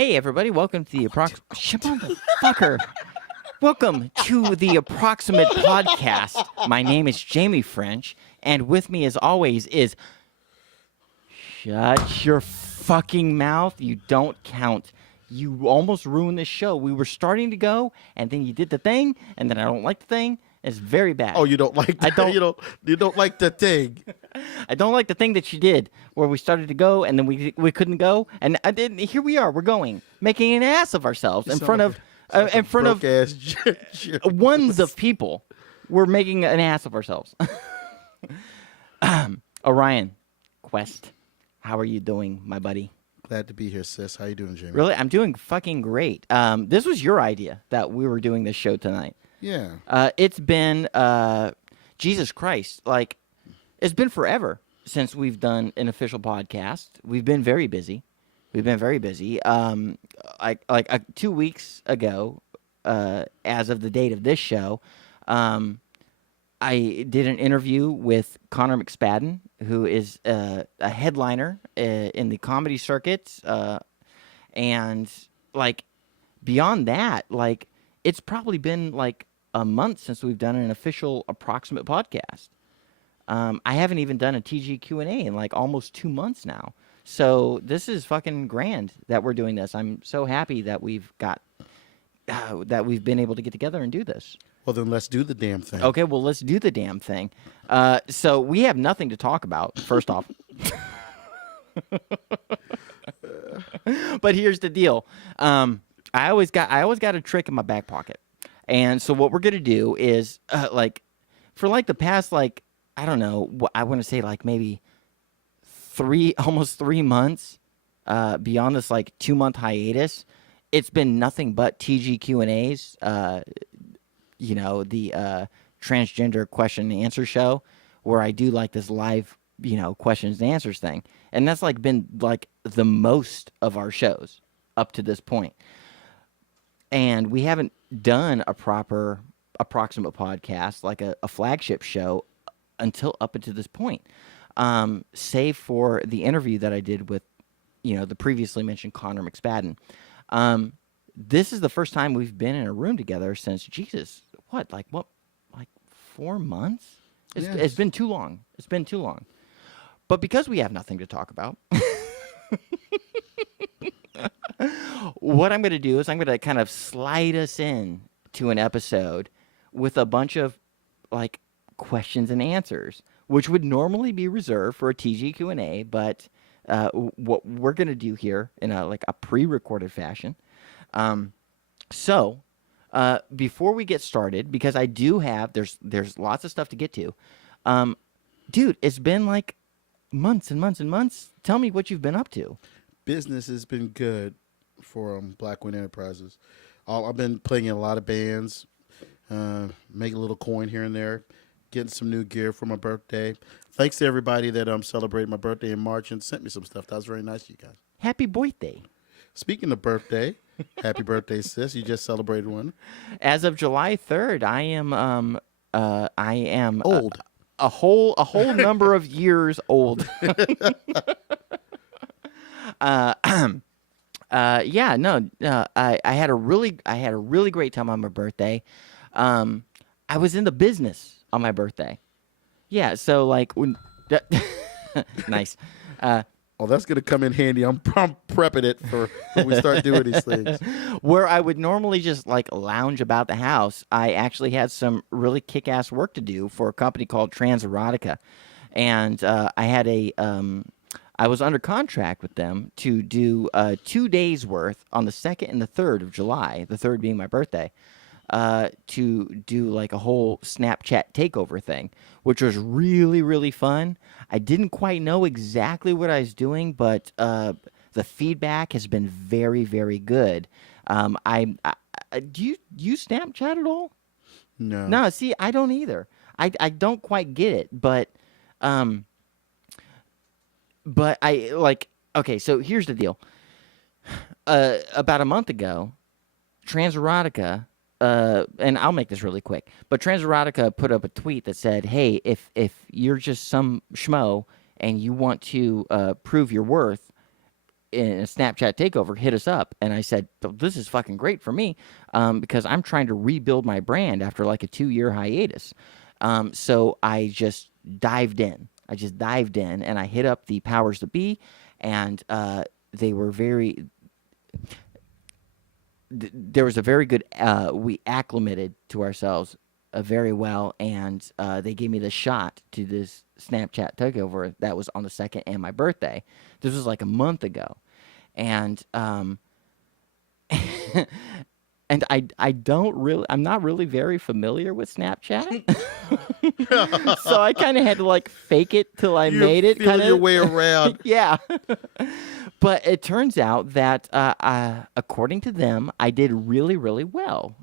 Hey, everybody, welcome to the Motherfucker. Welcome to the Approximate Podcast. My name is Jamie French, and with me, as always, is... Shut your fucking mouth. You don't count. You almost ruined this show. We were starting to go, and then you did the thing, and then I don't like the thing. It's very bad. Oh, you don't like the, you don't like the thing. I don't like the thing that you did where we started to go and then we couldn't go, and I didn't. Here we are. We're going, making an ass of ourselves in front of ones of people. We're making an ass of ourselves. Orion, Quest, how are you doing, my buddy? Glad to be here, sis. How you doing, Jamie? Really, I'm doing fucking great. This was your idea that we were doing this show tonight. Yeah. It's been Jesus Christ, like it's been forever since we've done an official podcast. We've been very busy. Like 2 weeks ago, as of the date of this show, I did an interview with Connor McSpadden, who is a headliner in the comedy circuit, and like beyond that, like it's probably been like a month since we've done an official Approximate podcast. I haven't even done a TGQ&A in like almost 2 months now. So this is fucking grand that we're doing this. I'm so happy that we've been able to get together and do this. Well, then let's do the damn thing. Okay, well, let's do the damn thing. So we have nothing to talk about, first off. But here's the deal. I always got a trick in my back pocket. And so what we're going to do is, for like the past, like, I don't know, I want to say like maybe almost 3 months, beyond this like 2-month hiatus, it's been nothing but TGQ&As, the transgender question and answer show, where I do like this live, questions and answers thing. And that's like been like the most of our shows up to this point. And we haven't done a proper Approximate podcast, like a flagship show, until up until this point. Save for the interview that I did with, the previously mentioned Connor McSpadden. This is the first time we've been in a room together since, Jesus, like 4 months? It's been too long. It's been too long. But because we have nothing to talk about, what I'm going to do is I'm going to kind of slide us in to an episode with a bunch of like questions and answers, which would normally be reserved for a TGQ&A, but what we're going to do here in a pre-recorded fashion. So before we get started, because I do have there's lots of stuff to get to, dude, it's been like months and months and months. Tell me what you've been up to. Business has been good for Black Wind Enterprises. I've been playing in a lot of bands, making a little coin here and there, getting some new gear for my birthday. Thanks to everybody that celebrated my birthday in March and sent me some stuff. That was very nice of you guys. Happy birthday. Speaking of birthday, happy birthday, sis. You just celebrated one. As of July 3rd, I am old. A whole number of years old. I had a really great time on my birthday. I was in the business on my birthday. Yeah, so like when nice. Oh, that's gonna come in handy. I'm prepping it for when we start doing these things. Where I would normally just like lounge about the house, I actually had some really kick-ass work to do for a company called Transerotica, and I was under contract with them to do 2 days worth on the 2nd and the 3rd of July, the 3rd being my birthday, to do like a whole Snapchat takeover thing, which was really, really fun. I didn't quite know exactly what I was doing, but the feedback has been very, very good. Do you use Snapchat at all? No. No, see, I don't either. I don't quite get it, but I like, okay, so here's the deal. About a month ago, Transerotica, and I'll make this really quick, but Transerotica put up a tweet that said, hey, if you're just some schmo and you want to prove your worth, in a Snapchat takeover hit us up, and I said, "This is fucking great for me, because I'm trying to rebuild my brand after like a 2-year hiatus." So I just dived in. And I hit up the powers that be, and they were very. There was a very good. We acclimated to ourselves very well, and they gave me the shot to this Snapchat takeover that was on the second and my birthday. This was like a month ago, and and I'm not really very familiar with Snapchat. So I kind of had to like fake it till I You're made it, feeling kind your of. way around. Yeah. But it turns out that according to them, I did really, really well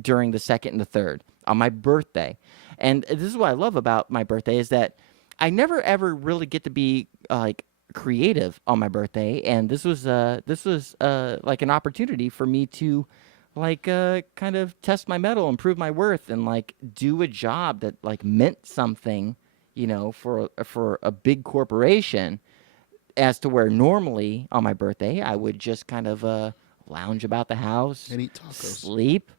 during the second and the third on my birthday. And this is what I love about my birthday is that I never ever really get to be like creative on my birthday, and this was like an opportunity for me to like kind of test my mettle, improve my worth, and like do a job that like meant something, for a big corporation, as to where normally on my birthday I would just kind of lounge about the house, And eat tacos. sleep.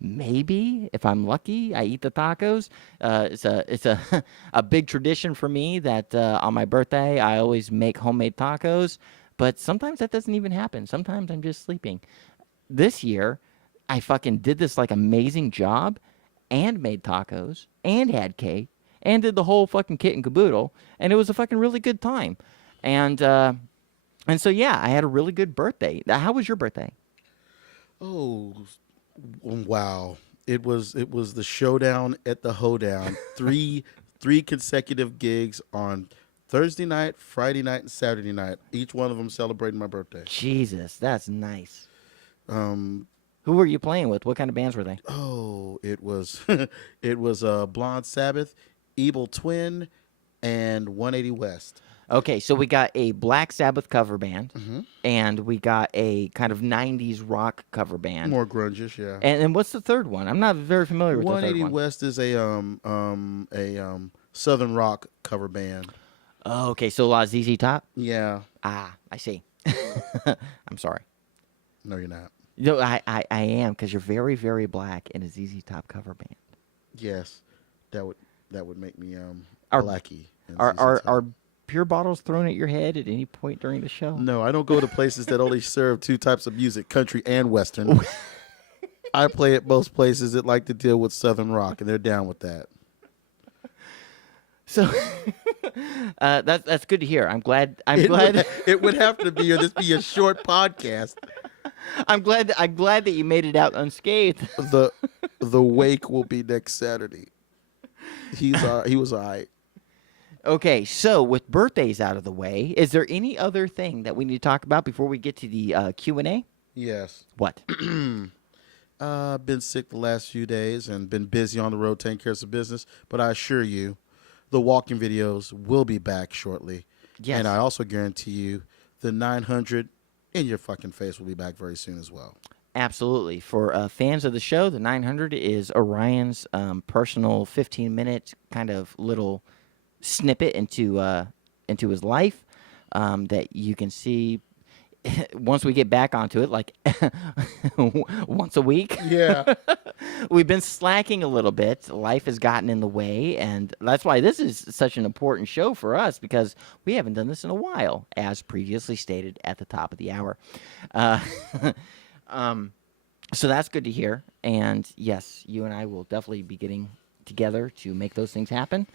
Maybe if I'm lucky, I eat the tacos. It's a a big tradition for me that on my birthday I always make homemade tacos. But sometimes that doesn't even happen. Sometimes I'm just sleeping. This year, I fucking did this like amazing job, and made tacos, and had cake, and did the whole fucking kit and caboodle, and it was a fucking really good time. And uh, and so yeah, I had a really good birthday. How was your birthday? Oh, wow. It was the showdown at the hoedown. Three consecutive gigs on Thursday night, Friday night, and Saturday night. Each one of them celebrating my birthday. Jesus, that's nice. Um, Who were you playing with? What kind of bands were they? it was it was Blonde Sabbath, Evil Twin, and 180 West. Okay, so we got a Black Sabbath cover band, Hmm. and we got a kind of '90s rock cover band. More grungish, yeah. And what's the third one? I'm not very familiar with the third 180 one. West is a southern rock cover band. Oh, okay, so a lot of ZZ Top. Yeah. Ah, I see. I'm sorry. No, you're not. No, I am, because you're very, very black in a ZZ Top cover band. Yes, that would make me Are blacky. in are ZZ are, Top. are pure bottles thrown at your head at any point during the show? No, I don't go to places that only serve two types of music, country and western. I play at most places that like to deal with southern rock, and they're down with that. So that's good to hear. I'm glad. It would have to be, or this be a short podcast. I'm glad that you made it out unscathed. The wake will be next Saturday. He was all right. Okay, so with birthdays out of the way, is there any other thing that we need to talk about before we get to the Q&A? Yes. What? I've been sick the last few days and been busy on the road taking care of some business, but I assure you, the walking videos will be back shortly. Yes. And I also guarantee you, the 900 in your fucking face will be back very soon as well. Absolutely. For fans of the show, the 900 is Orion's personal 15-minute kind of little snippet into his life that you can see once we get back onto it, like once a week. Yeah. We've been slacking a little bit. Life has gotten in the way, and that's why this is such an important show for us, because we haven't done this in a while, as previously stated at the top of the hour. Uh, so that's good to hear. And yes, you and I will definitely be getting together to make those things happen.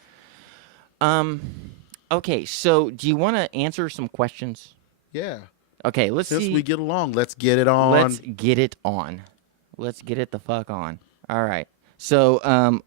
Okay, so do you want to answer some questions? Yeah. Okay, let's Since see. we get along, let's get it on. Let's get it on. Let's get it the fuck on. All right. So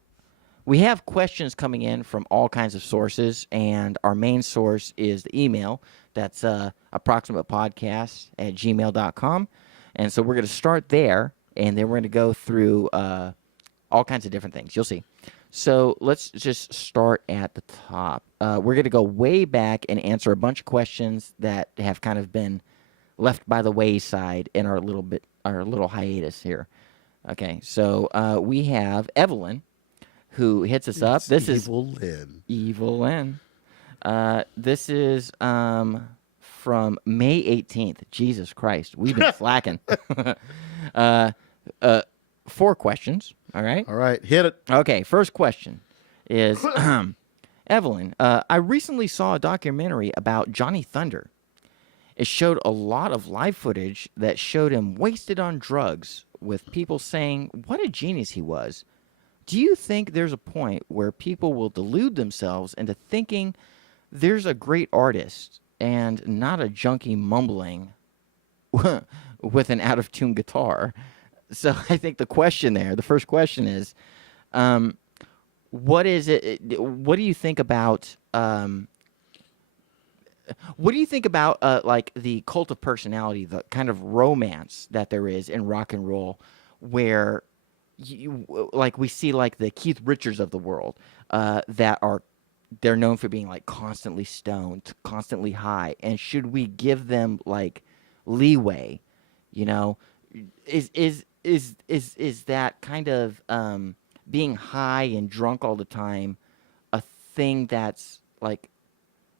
we have questions coming in from all kinds of sources, and our main source is the email. That's approximatepodcast@gmail.com. And so we're going to start there, and then we're going to go through all kinds of different things. You'll see. So let's just start at the top. We're going to go way back and answer a bunch of questions that have kind of been left by the wayside in our little hiatus here. Okay, so we have Evelyn, who hits us up. This is Evil Lynn. Evil Lynn. This is from May 18th. Jesus Christ, we've been slacking. uh, uh, 4 questions. All right. All right, hit it. Okay. First question is Evelyn. I recently saw a documentary about Johnny Thunder. It showed a lot of live footage that showed him wasted on drugs, with people saying what a genius he was. Do you think there's a point where people will delude themselves into thinking there's a great artist and not a junkie mumbling with an out of tune guitar? So I think the first question is, um, what is it? What do you think about? What do you think about like the cult of personality, the kind of romance that there is in rock and roll, where like we see like the Keith Richards of the world that are they're known for being like constantly stoned, constantly high, and should we give them like leeway? You know, is that kind of being high and drunk all the time a thing that's like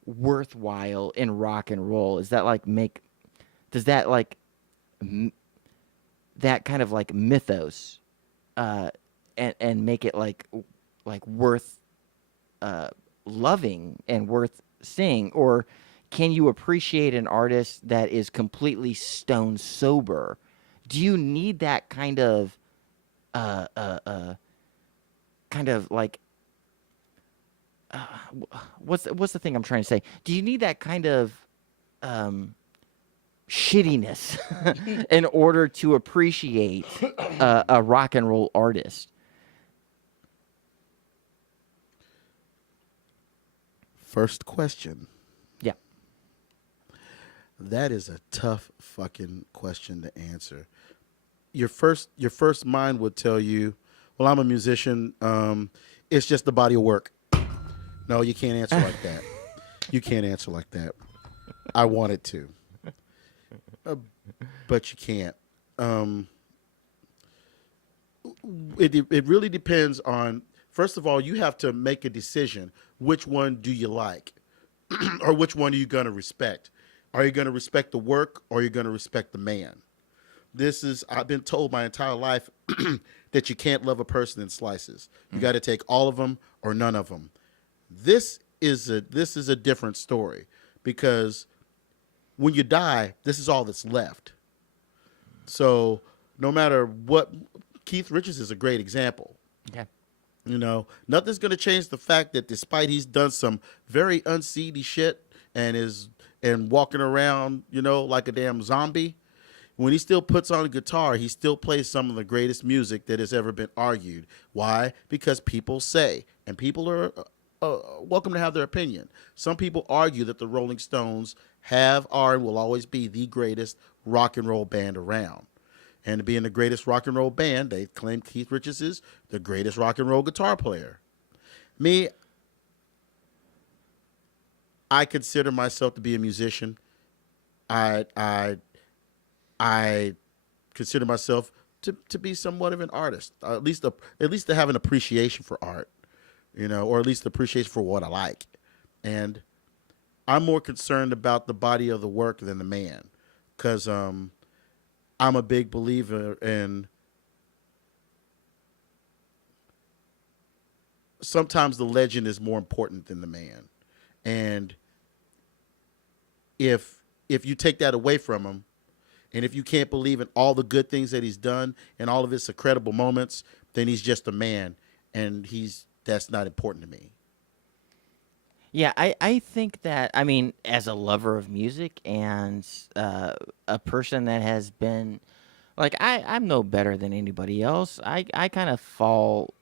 worthwhile in rock and roll? Is that like make does that like that kind of like mythos uh and make it like worth uh loving and worth seeing, or can you appreciate an artist that is completely stone sober? Do you need that uh uh uh kind of like uh, what's the thing I'm trying to say? Do you need that kind of um shittiness in order to appreciate a rock and roll artist? First question. Yeah. That is a tough fucking question to answer. Your first mind would tell you, well, I'm a musician. It's just the body of work. No, you can't answer like that. You can't answer like that. I wanted to, uh, but you can't. Um, it really depends on. First of all, you have to make a decision. Which one do you like, or which one are you going to respect? Are you going to respect the work, or are you going to respect the man? I've been told my entire life that you can't love a person in slices. You got to take all of them or none of them. This is a different story, because when you die, this is all that's left. So no matter what, Keith Richards is a great example. Okay. Nothing's going to change the fact that despite he's done some very unseedy shit and walking around, like a damn zombie, when he still puts on a guitar, he still plays some of the greatest music that has ever been argued. Why? Because people say, and people are welcome to have their opinion. Some people argue that the Rolling Stones are and will always be the greatest rock and roll band around. And being the greatest rock and roll band, they claim Keith Richards is the greatest rock and roll guitar player. Me, I consider myself to be a musician. I consider myself to be somewhat of an artist, at least to have an appreciation for art, or at least appreciation for what I like. And I'm more concerned about the body of the work than the man, because I'm a big believer in sometimes the legend is more important than the man. And if you take that away from him, and if you can't believe in all the good things that he's done and all of his incredible moments, then he's just a man, and that's not important to me. Yeah, I think that, I mean, as a lover of music and a person that has been, like, I'm no better than anybody else. I kind of fall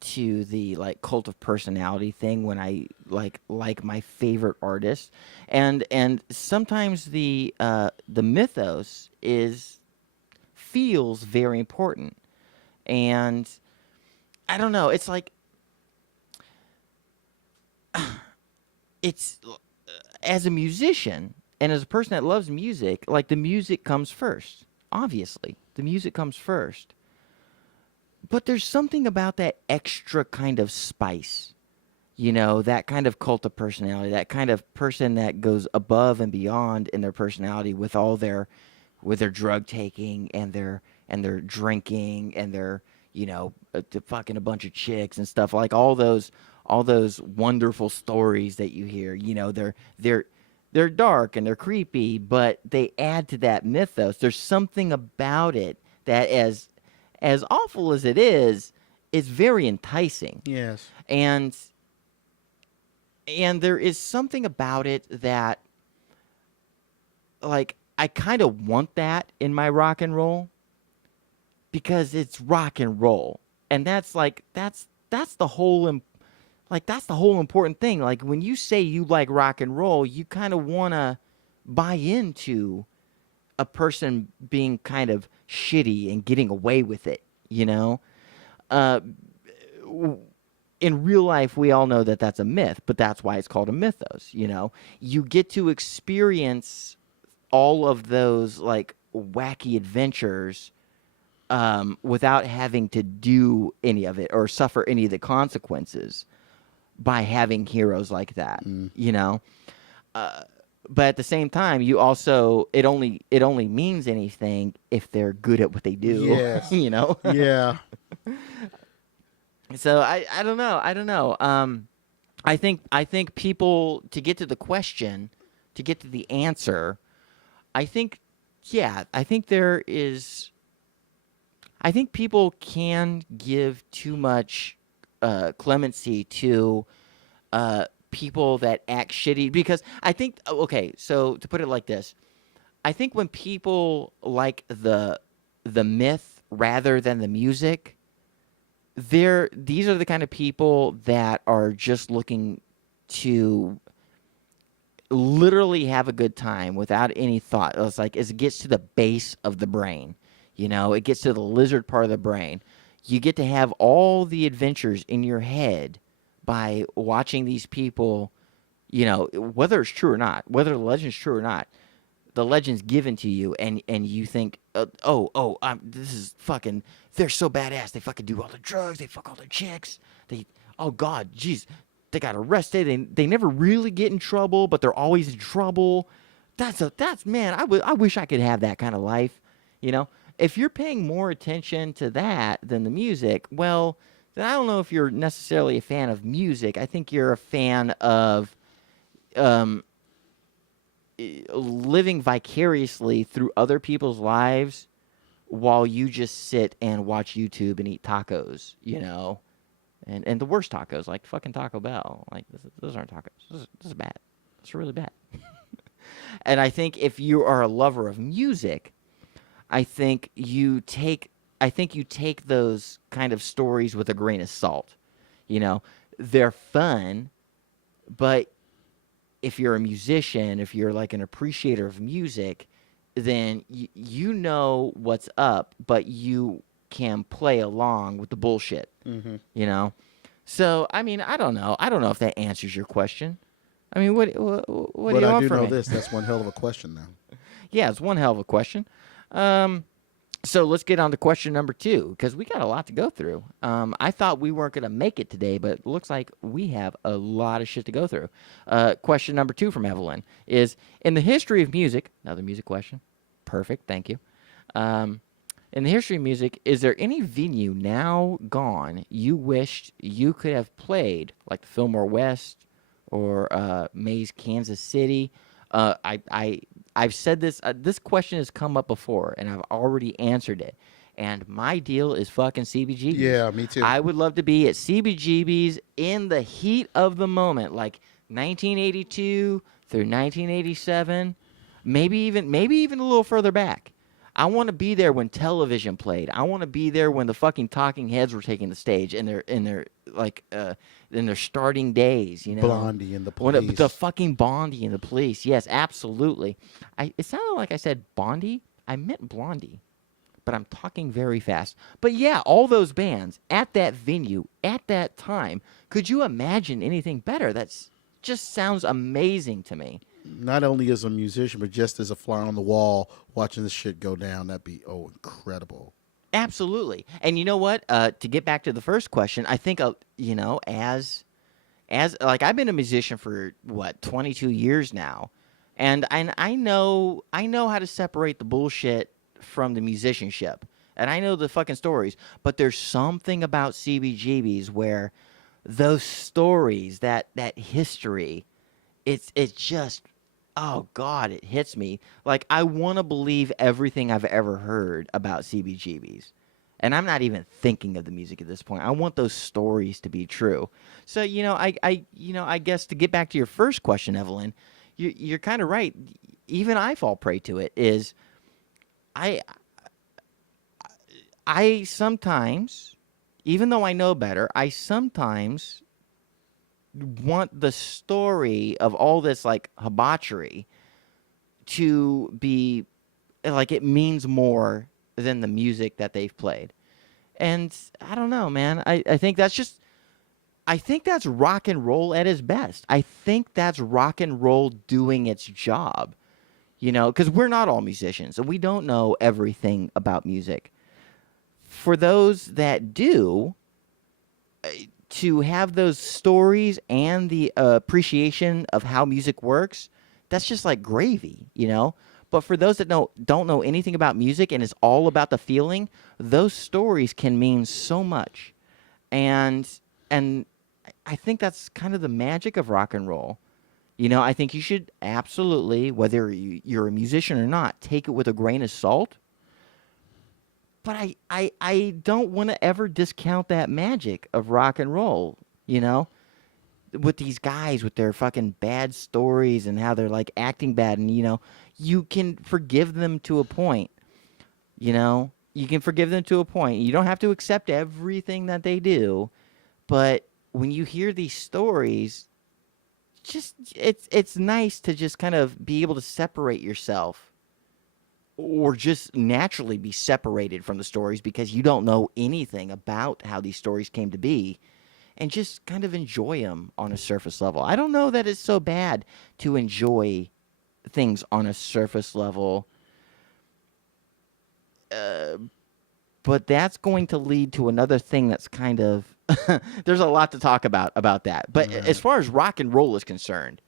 to the like cult of personality thing when I like my favorite artist, and sometimes the mythos feels very important, and I don't know. It's like it's as a musician and as a person that loves music, like the music comes first. Obviously, the music comes first. But there's something about that extra kind of spice, that kind of cult of personality, that kind of person that goes above and beyond in their personality with all their drug taking and their drinking and their fucking a bunch of chicks and stuff, like all those wonderful stories that you hear. They're dark and they're creepy, but they add to that mythos. There's something about it that, as awful as it is very enticing. Yes. And there is something about it that, like, I kind of want that in my rock and roll because it's rock and roll. And that's like that's the whole that's the whole important thing. Like, when you say you like rock and roll, you kind of want to buy into a person being kind of shitty and getting away with it, you know? Uh, in real life, we all know that that's a myth, but that's why it's called a mythos, You get to experience all of those, like, wacky adventures without having to do any of it or suffer any of the consequences by having heroes like that, you know? But at the same time, you also it only means anything if they're good at what they do, Yes. you know. Yeah. So I don't know. I think people, to get to the question, to get to the answer, I think yeah, I think people can give too much clemency to people that act shitty, because I think, okay, so to put it like this, I think when people like the myth rather than the music, these are the kind of people that are just looking to literally have a good time without any thought. It's like, it gets to the base of the brain, it gets to the lizard part of the brain. You get to have all the adventures in your head by watching these people, whether it's true or not, whether the legend's true or not. The legend's given to you, and you think, this is fucking, they're so badass. They fucking do all the drugs. They fuck all the chicks. Oh God, jeez, they got arrested. They never really get in trouble, but they're always in trouble. That's man. I wish I could have that kind of life. You know, if you're paying more attention to that than the music, well, then I don't know if you're necessarily a fan of music. I think you're a fan of um, living vicariously through other people's lives while you just sit and watch YouTube and eat tacos, and the worst tacos, like fucking Taco Bell. Like, those aren't tacos. This is bad. It's really bad. And I think if you are a lover of music, I think you take those kind of stories with a grain of salt. They're fun, but if you're a musician, if you're like an appreciator of music, then you know what's up, but you can play along with the bullshit, Mm-hmm. you know? So, I mean, I don't know. I don't know if that answers your question. I mean, what do But you I want do from know me? this. That's one hell of a question now. Yeah, it's one hell of a question. So let's get on to question number 2, because we got a lot to go through. I thought we weren't going to make it today, but it looks like we have a lot of shit to go through. Question number 2 from Evelyn is, in the history of music, another music question. Perfect, thank you. In the history of music, is there any venue now gone you wished you could have played, like the Fillmore West or Mays, Kansas City? I've said this. This question has come up before, and I've already answered it. And my deal is fucking CBGBs. Yeah, me too. I would love to be at CBGBs in the heat of the moment, like 1982 through 1987, maybe even a little further back. I want to be there when television played. I want to be there when the fucking talking heads were taking the stage in their like in their starting days, Blondie and the The Police. fucking Blondie and the Police. Yes, absolutely. It sounded like I said Bondi. I meant Blondie, but I'm talking very fast. But yeah, all those bands at that venue at that time. Could you imagine anything better? That's just sounds amazing to me. Not only as a musician, but just as a fly on the wall watching this shit go down. That'd be, incredible. Absolutely. And you know what? To get back to the first question, I think, as as like I've been a musician for what 22 years now, and I know how to separate the bullshit from the musicianship, and I know the fucking stories. But there's something about CBGBs where those stories, that history, it's just, oh god, it hits me. Like I want to believe everything I've ever heard about CBGBs. And I'm not even thinking of the music at this point. I want those stories to be true. So, I guess to get back to your first question, Evelyn, you're kind of right. Even I fall prey to it. Is I I sometimes, even though I know better, I sometimes want the story of all this like debauchery to be like it means more than the music that they've played. And I don't know, man. I think that's just I think that's rock and roll at its best. I think that's rock and roll doing its job. Because we're not all musicians and we don't know everything about music. For those that do, to have those stories and the appreciation of how music works, that's just like gravy. But for those that don't know anything about music and it's all about the feeling, those stories can mean so much. And and I think that's kind of the magic of rock and roll. I think you should absolutely, whether you're a musician or not, take it with a grain of salt. But I don't want to ever discount that magic of rock and roll, you know? With these guys with their fucking bad stories and how they're like acting bad. And, you can forgive them to a point, you know? You can forgive them to a point. You don't have to accept everything that they do. But when you hear these stories, just it's nice to just kind of be able to separate yourself or just naturally be separated from the stories because you don't know anything about how these stories came to be and just kind of enjoy them on a surface level. I don't know that it's so bad to enjoy things on a surface level, but that's going to lead to another thing that's kind of there's a lot to talk about that. But as Right. far as rock and roll is concerned,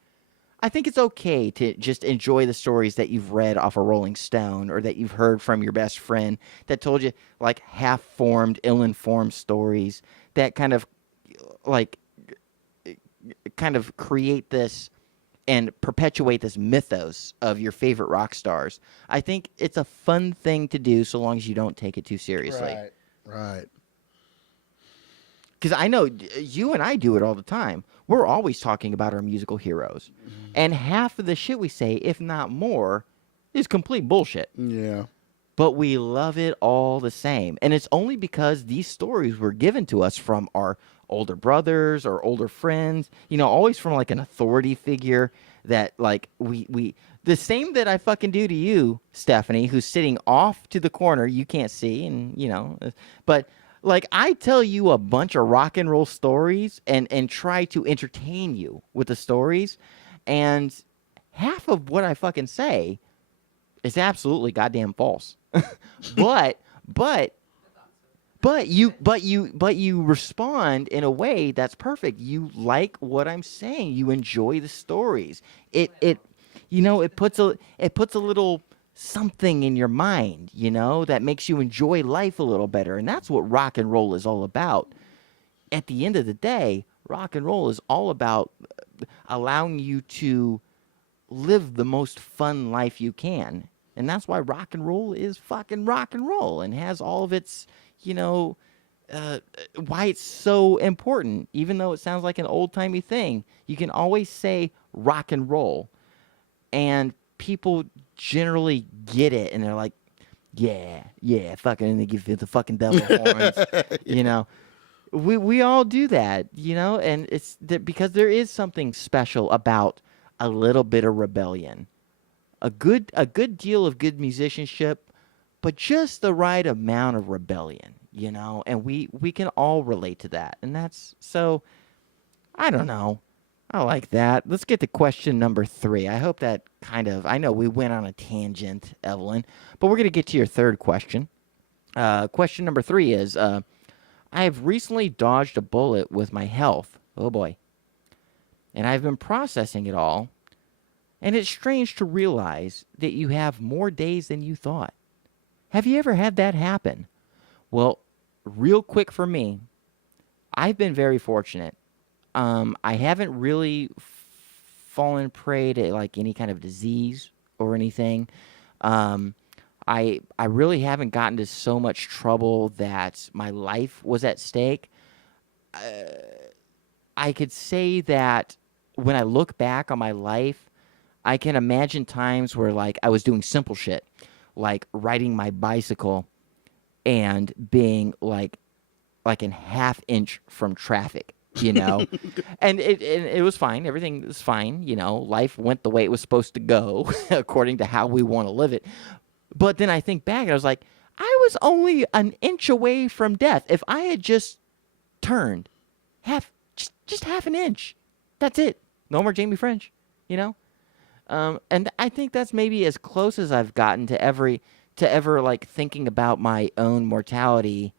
I think it's okay to just enjoy the stories that you've read off a Rolling Stone or that you've heard from your best friend that told you like half-formed, ill-informed stories that like kind of create this and perpetuate this mythos of your favorite rock stars. I think it's a fun thing to do so long as you don't take it too seriously. Right. Right. Because I know you and I do it all the time. We're always talking about our musical heroes. And half of the shit we say, if not more, is complete bullshit. Yeah. But we love it all the same. And it's only because these stories were given to us from our older brothers or older friends, always from like an authority figure that like we the same that I fucking do to you, Stephanie, who's sitting off to the corner you can't see and but like I tell you a bunch of rock and roll stories and try to entertain you with the stories and half of what I fucking say is absolutely goddamn false. but but but you respond in a way that's perfect. You like what I'm saying. You enjoy the stories. It puts a little something in your mind, that makes you enjoy life a little better. And that's what rock and roll is all about. At the end of the day, rock and roll is all about allowing you to live the most fun life you can. And that's why rock and roll is fucking rock and roll and has all of its, you know, uh, why it's so important. Even though it sounds like an old timey thing, you can always say rock and roll. And people generally get it and they're like, yeah, yeah, fucking, and they give you the fucking devil horns, you know. We all do that, and it's because there is something special about a little bit of rebellion, a good deal of good musicianship, but just the right amount of rebellion, and we can all relate to that, and that's so. I don't know. I like that. Let's get to question number 3. I hope that I know we went on a tangent, Evelyn, but we're gonna get to your third question. Question number 3 is. I have recently dodged a bullet with my health. Oh boy. And I've been processing it all, and it's strange to realize that you have more days than you thought. Have you ever had that happen? Well, real quick for me, I've been very fortunate. I haven't really fallen prey to like any kind of disease or anything. Um, I really haven't gotten to so much trouble that my life was at stake. I could say that when I look back on my life, I can imagine times where like I was doing simple shit, like riding my bicycle and being like in half inch from traffic, you know, and it was fine. Everything was fine, you know. Life went the way it was supposed to go according to how we want to live it. But then I think back and I was like, I was only an inch away from death. If I had just turned just half an inch, that's it. No more Jamie French, you know. And I think that's maybe as close as I've gotten to ever like thinking about my own mortality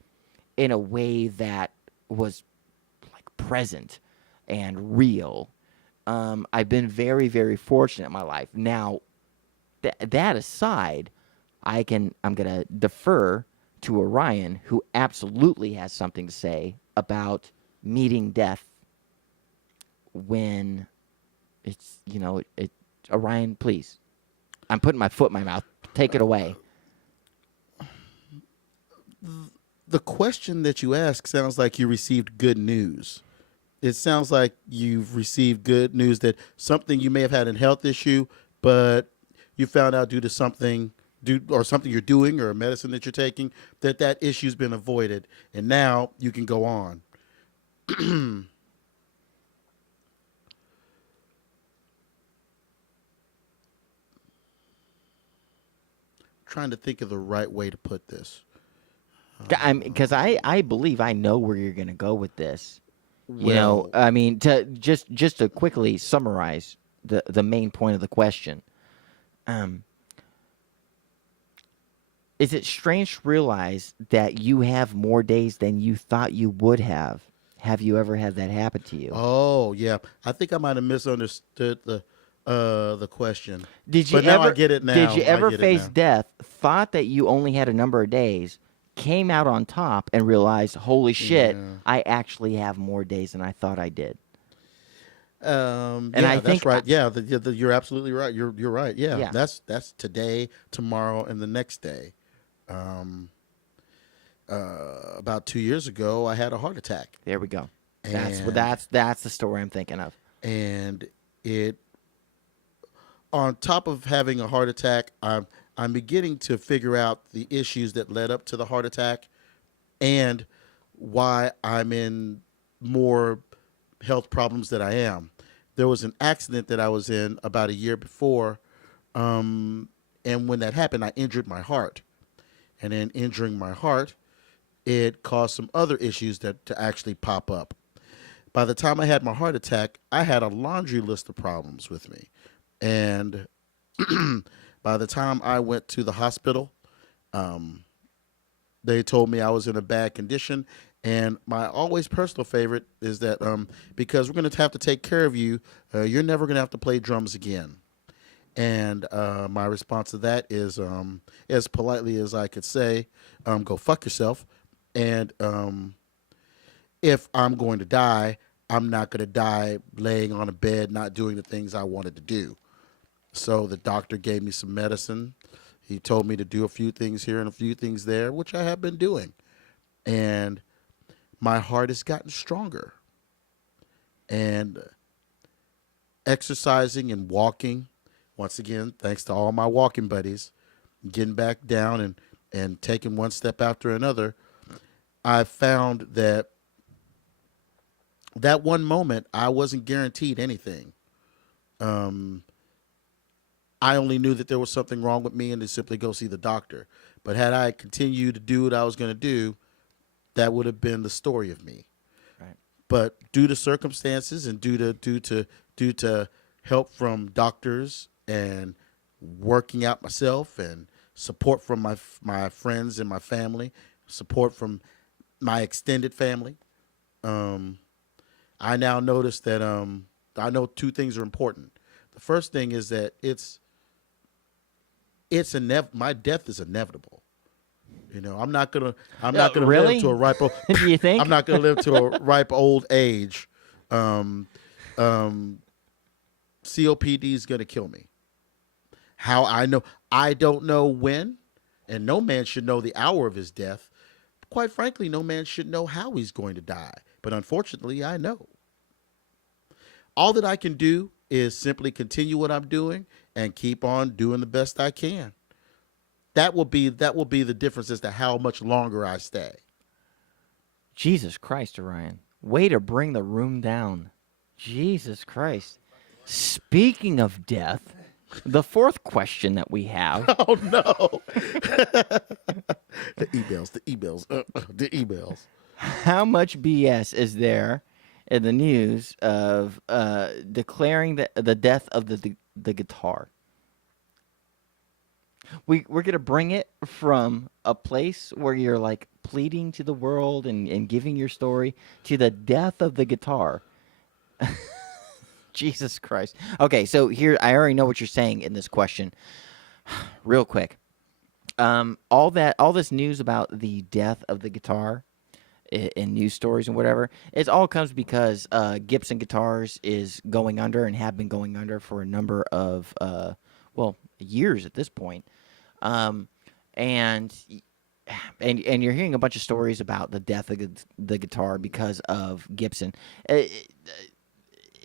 in a way that was like present and real. I've been very, very fortunate in my life. Now, that aside, I'm gonna defer to Orion, who absolutely has something to say about meeting death when it's Orion, please. I'm putting my foot in my mouth. Take it away. The question that you ask sounds like you received good news. It sounds like you've received good news that something you may have had a health issue, but you found out due to something you're doing or a medicine that you're taking that issue's been avoided, and now you can go on. Trying to think of the right way to put this. Because I believe I know where you're gonna go with this. You know, Well, I mean, to just to quickly summarize the main point of the question. Um, is it strange to realize that you have more days than you thought you would have? Have you ever had that happen to you? oh yeah, I think I might have misunderstood the question, Did you but now I ever get it did you now. I ever get it face now. death, thought that you only had a number of days, came out on top and realized, "Holy shit, Yeah. I actually have more days than I thought I did." And I Yeah, that's think right. Yeah, you're absolutely right. You're right. Yeah, yeah, that's today, tomorrow, and the next day. Um, about 2 years ago, I had a heart attack, there we go. and That's the story I'm thinking of. and it on top of having a heart attack, I'm beginning to figure out the issues that led up to the heart attack and why I'm in more health problems that I am. There was an accident that I was in about a year before, and when that happened, I injured my heart. And in injuring my heart, it caused some other issues that to actually pop up. By the time I had my heart attack, I had a laundry list of problems with me. And by the time I went to the hospital, um, they told me I was in a bad condition. And my always personal favorite is that because we're going to have to take care of you, you're never going to have to play drums again. And my response to that is, as politely as I could say, go fuck yourself. And if I'm going to die, I'm not going to die laying on a bed, not doing the things I wanted to do. So the doctor gave me some medicine. He told me to do a few things here and a few things there, which I have been doing. And my heart has gotten stronger. And exercising and walking, once again, thanks to all my walking buddies, getting back down and taking one step after another, I found that that one moment I wasn't guaranteed anything. Um, I only knew that there was something wrong with me and to simply go see the doctor. But had I continued to do what I was going to do, that would have been the story of me. Right. But due to circumstances and due to help from doctors and working out myself and support from my friends and my family, support from my extended family, um, I now notice that I know two things are important. The first thing is that my death is inevitable. I'm not gonna live to a Really? Do you I'm think? not gonna live to a ripe old age. Um, um, COPD is gonna kill me. How I know? I don't know when, and no man should know the hour of his death. Quite frankly, no man should know how he's going to die. But unfortunately, I know. All that I can do is simply continue what I'm doing and keep on doing the best I can. That will be the difference as to how much longer I stay. Jesus Christ, Orion. Way to bring the room down. Jesus Christ. Speaking of death, the fourth question that we have. Oh no! The emails. How much BS is there in the news of declaring the death of the guitar? We're going to bring it from a place where you're like pleading to the world and giving your story to the death of the guitar. Jesus Christ. Okay, so here, I already know what you're saying in this question. Real quick. All this news about the death of the guitar in news stories and whatever, it all comes because Gibson Guitars is going under and have been going under for a number of years at this point. Um, and and you're hearing a bunch of stories about the death of the guitar because of Gibson.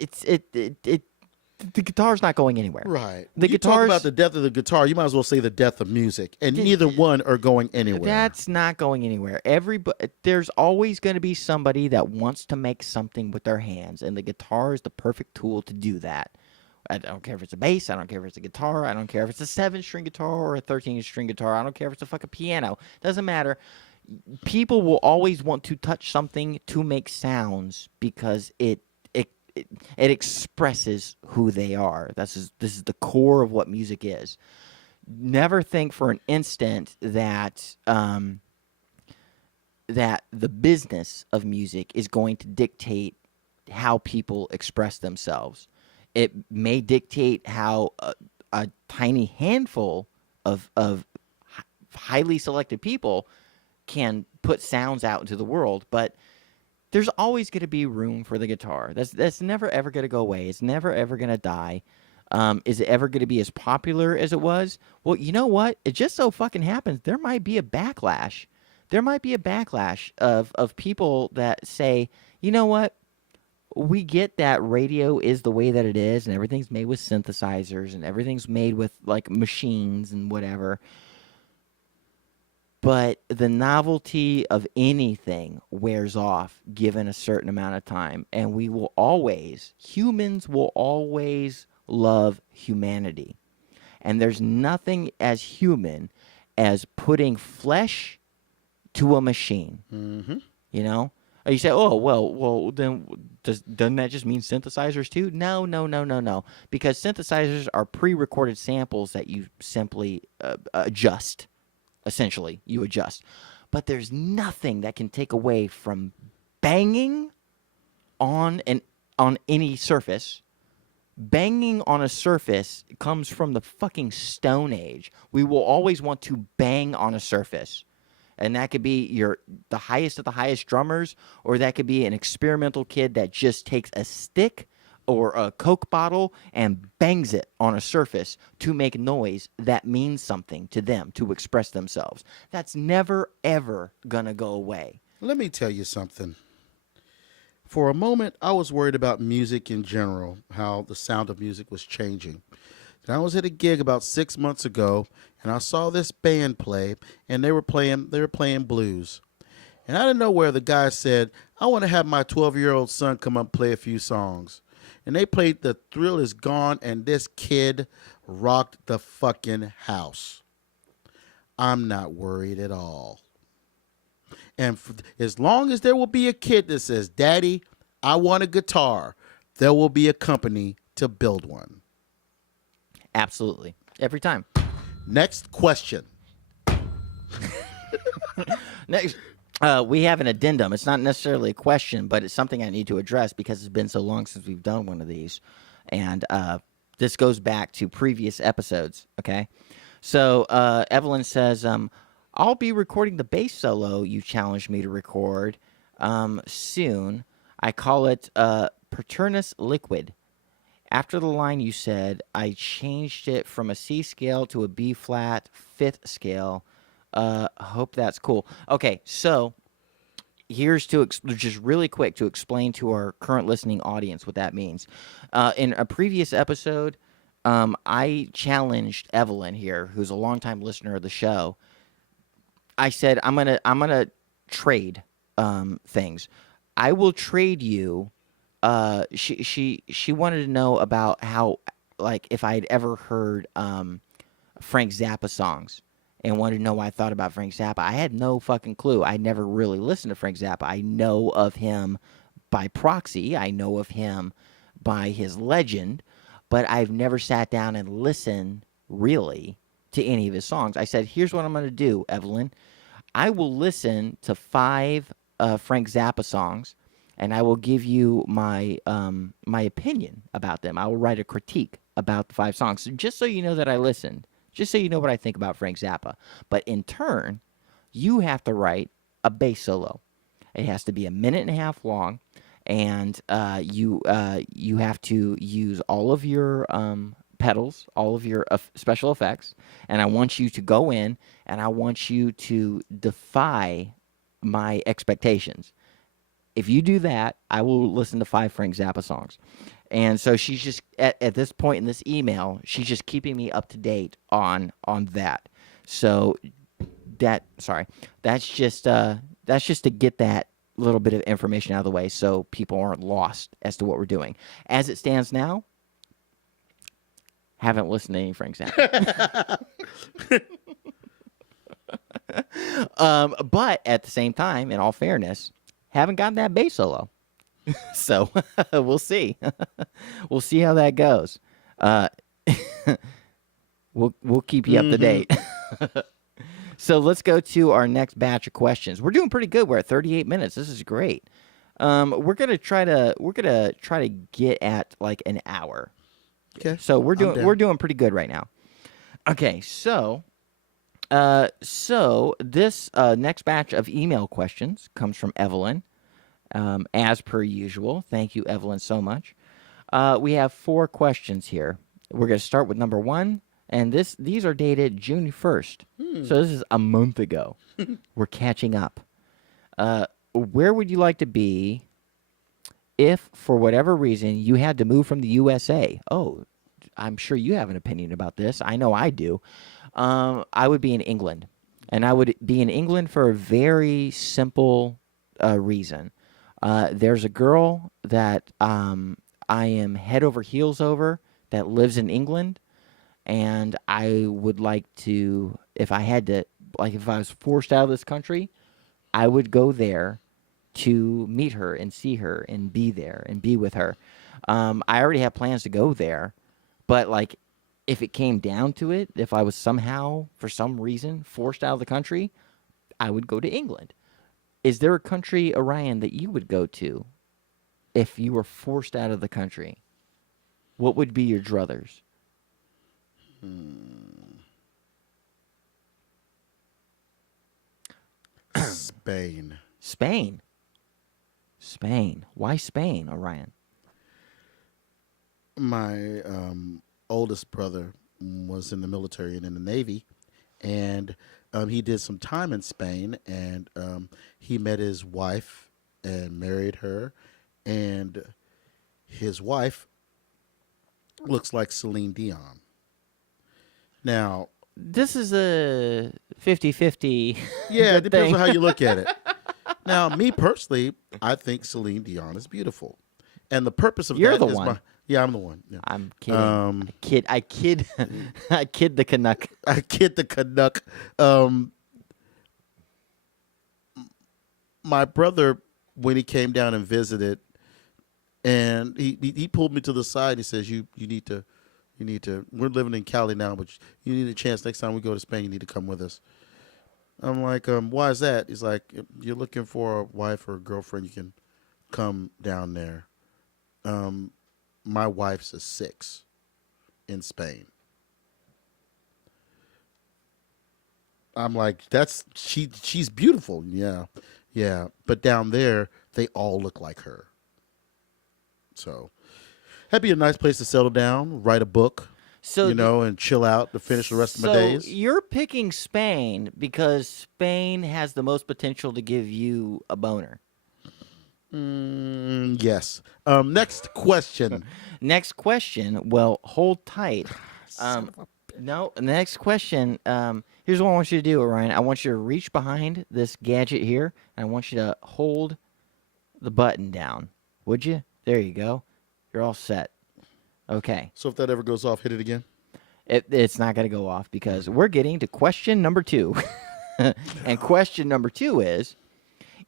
It's the guitar's not going anywhere. Right. The You talk guitars about the death of the guitar, you might as well say the death of music, and neither one are going anywhere. that's not going anywhere. There's always going to be somebody that wants to make something with their hands, and the guitar is the perfect tool to do that. I don't care if it's a bass. I don't care if it's a guitar. I don't care if it's a 7-string guitar or a 13-string guitar. I don't care if it's a fucking piano. Doesn't matter. People will always want to touch something to make sounds because it expresses who they are. This is the core of what music is. Never think for an instant that that the business of music is going to dictate how people express themselves. It may dictate how a tiny handful of highly selected people can put sounds out into the world, but there's always going to be room for the guitar. That's never ever going to go away. It's never ever going to die. Is it ever going to be as popular as it was? Well, you know what? It just so fucking happens there might be a backlash. There might be a backlash of people that say, you know what? We get that radio is the way that it is, and everything's made with synthesizers, and everything's made with like machines and whatever. But the novelty of anything wears off given a certain amount of time. And humans will always love humanity. And there's nothing as human as putting flesh to a machine. Mm-hmm. You know? Or you say, oh, well, then doesn't that just mean synthesizers too? No, no, no, no, no. Because synthesizers are pre-recorded samples that you simply adjust. Essentially, you adjust. But there's nothing that can take away from banging on any surface. Banging on a surface comes from the fucking Stone Age. We will always want to bang on a surface. And that could be the highest of the highest drummers, or that could be an experimental kid that just takes a stick or a Coke bottle and bangs it on a surface to make noise that means something to them, to express themselves. That's never, ever gonna go away. Let me tell you something. For a moment, I was worried about music in general, how the sound of music was changing. And I was at a gig about 6 months ago, and I saw this band play, and they were playing blues. And out of nowhere, the guy said, I want to have my 12-year-old son come up and play a few songs. And they played The Thrill Is Gone, and this kid rocked the fucking house. I'm not worried at all. And as long as there will be a kid that says, Daddy, I want a guitar, there will be a company to build one. Absolutely. Every time. Next question. Next. We have an addendum. It's not necessarily a question, but it's something I need to address because it's been so long since we've done one of these. And this goes back to previous episodes. Okay. So Evelyn says, I'll be recording the bass solo you challenged me to record soon. I call it Paternus Liquid. After the line you said, I changed it from a C scale to a B flat fifth scale. Hope that's cool. Okay, so here's to just really quick to explain to our current listening audience what that means. In a previous episode, I challenged Evelyn here, who's a longtime listener of the show. I said I'm gonna trade things. I will trade you. She wanted to know about how, like, if I had ever heard Frank Zappa songs and wanted to know what I thought about Frank Zappa. I had no fucking clue. I never really listened to Frank Zappa. I know of him by proxy. I know of him by his legend, but I've never sat down and listened really to any of his songs. I said, here's what I'm going to do, Evelyn. I will listen to 5 Frank Zappa songs, and I will give you my opinion about them. I will write a critique about the 5 songs, so just so you know that I listened, just so you know what I think about Frank Zappa. But in turn, you have to write a bass solo. It has to be a minute and a half long, and you have to use all of your pedals, all of your special effects, and I want you to go in and I want you to defy my expectations. If you do that, I will listen to 5 Frank Zappa songs. And so she's just at this point in this email, she's just keeping me up to date on that. So that's just to get that little bit of information out of the way so people aren't lost as to what we're doing. As it stands now, haven't listened to any Frank Zappa. But at the same time, in all fairness, haven't gotten that bass solo. So we'll see. We'll see how that goes. Uh, we'll keep you up to date. So let's go to our next batch of questions. We're doing pretty good. We're at 38 minutes. This is great. We're gonna try to get at like an hour. Okay. So we're I'm down. doing pretty good right now. Okay, so this next batch of email questions comes from Evelyn, as per usual. Thank you, Evelyn, so much. We have 4 questions here. We're going to start with number 1, and these are dated June 1st. So this is a month ago. We're catching up. Where would you like to be if, for whatever reason, you had to move from the USA? Oh, I'm sure you have an opinion about this. I know I do. I would be in England, and I would be in England for a very simple reason. There's a girl that I am head over heels over that lives in England, and I would like to, if I had to, like if I was forced out of this country, I would go there to meet her and see her and be there and be with her. I already have plans to go there, but like if it came down to it, if I was somehow, for some reason, forced out of the country, I would go to England. Is there a country, Orion, that you would go to if you were forced out of the country? What would be your druthers? Spain. Spain. Spain. Why Spain, Orion? My oldest brother was in the military and in the Navy, and he did some time in Spain, and he met his wife and married her, and his wife looks like Celine Dion. Now, This is a 50-50 yeah, it depends thing. on how you look at it. Now, me personally, I think Celine Dion is beautiful, and the purpose of You're that the is one. yeah, I'm the one. Yeah. I'm kidding. Um, I kid I kid the Canuck. I kid the Canuck. My brother, when he came down and visited, and he pulled me to the side. He says, "You need to. We're living in Cali now, but you need a chance. Next time we go to Spain, you need to come with us." I'm like, why is that? He's like, you're looking for a wife or a girlfriend, you can come down there. Um, my wife's a 6 in Spain. I'm like, she's beautiful. Yeah. Yeah. But down there, they all look like her. So that'd be a nice place to settle down, write a book, So, and chill out to finish the rest of my so days. you're picking Spain because Spain has the most potential to give you a boner. Yes. Next question. Next question. Well, hold tight. Son of a- No, the next question. Here's what I want you to do, Orion. I want you to reach behind this gadget here, and I want you to hold the button down. Would you? There you go. You're all set. Okay. So if that ever goes off, hit it again. It's not going to go off because we're getting to question number 2. And question number 2 is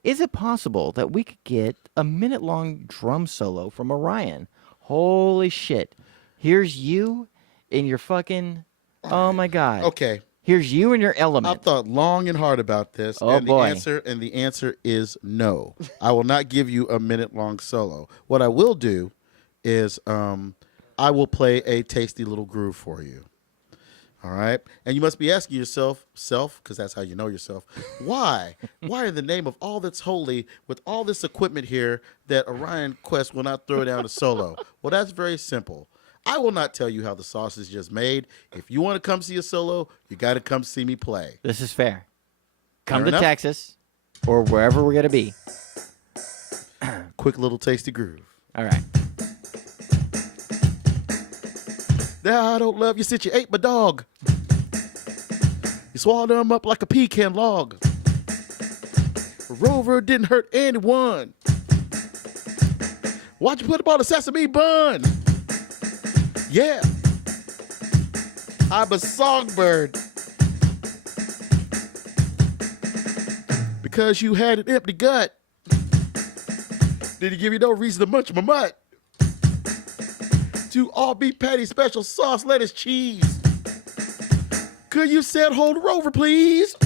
it possible that we could get a minute-long drum solo from Orion? Holy shit. Here's you in your fucking... Oh, my God. Okay. Here's you in your I've element. thought long and hard about this. Oh, and boy. The answer is no. I will not give you a minute long solo. What I will do is I will play a tasty little groove for you. All right. And you must be asking yourself, because that's how you know yourself, why? Why in the name of all that's holy, with all this equipment here, that Orion Quest will not throw down a solo? Well, that's very simple. I will not tell you how the sausage is just made. If you want to come see a solo, you got to come see me play. This is fair. Come Fair to enough? Texas or wherever we're going to be. Quick little tasty groove. All right. Now I don't love you since you ate my dog. You swallowed him up like a pecan log. Rover didn't hurt anyone. Why'd you put him on a sesame bun? Yeah. I'm a songbird. Because you had an empty gut. Did he give you no reason to munch my mutt? To all beef patty, special sauce, lettuce, cheese. Could you send hold Rover, please?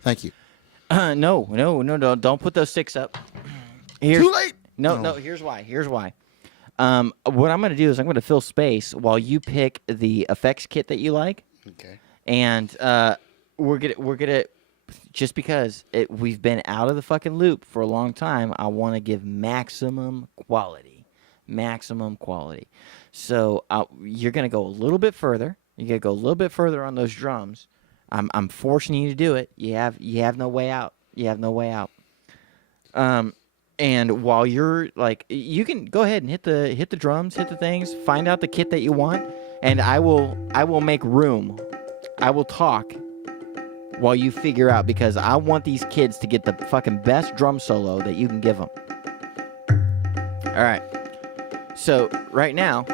Thank you. No. Don't put those sticks up. Too late. No. Here's why. What I'm going to do is I'm going to fill space while you pick the effects kit that you like, Okay. and we're gonna just because we've been out of the fucking loop for a long time. I want to give maximum quality. So you're going to go a little bit further. You got to go a little bit further on those drums. I'm forcing you to do it. You have no way out. And while you're like, you can go ahead and hit the drums, hit the things, find out the kit that you want, and I will make room. I will talk while you figure out, because I want these kids to get the fucking best drum solo that you can give them. All right. So right now,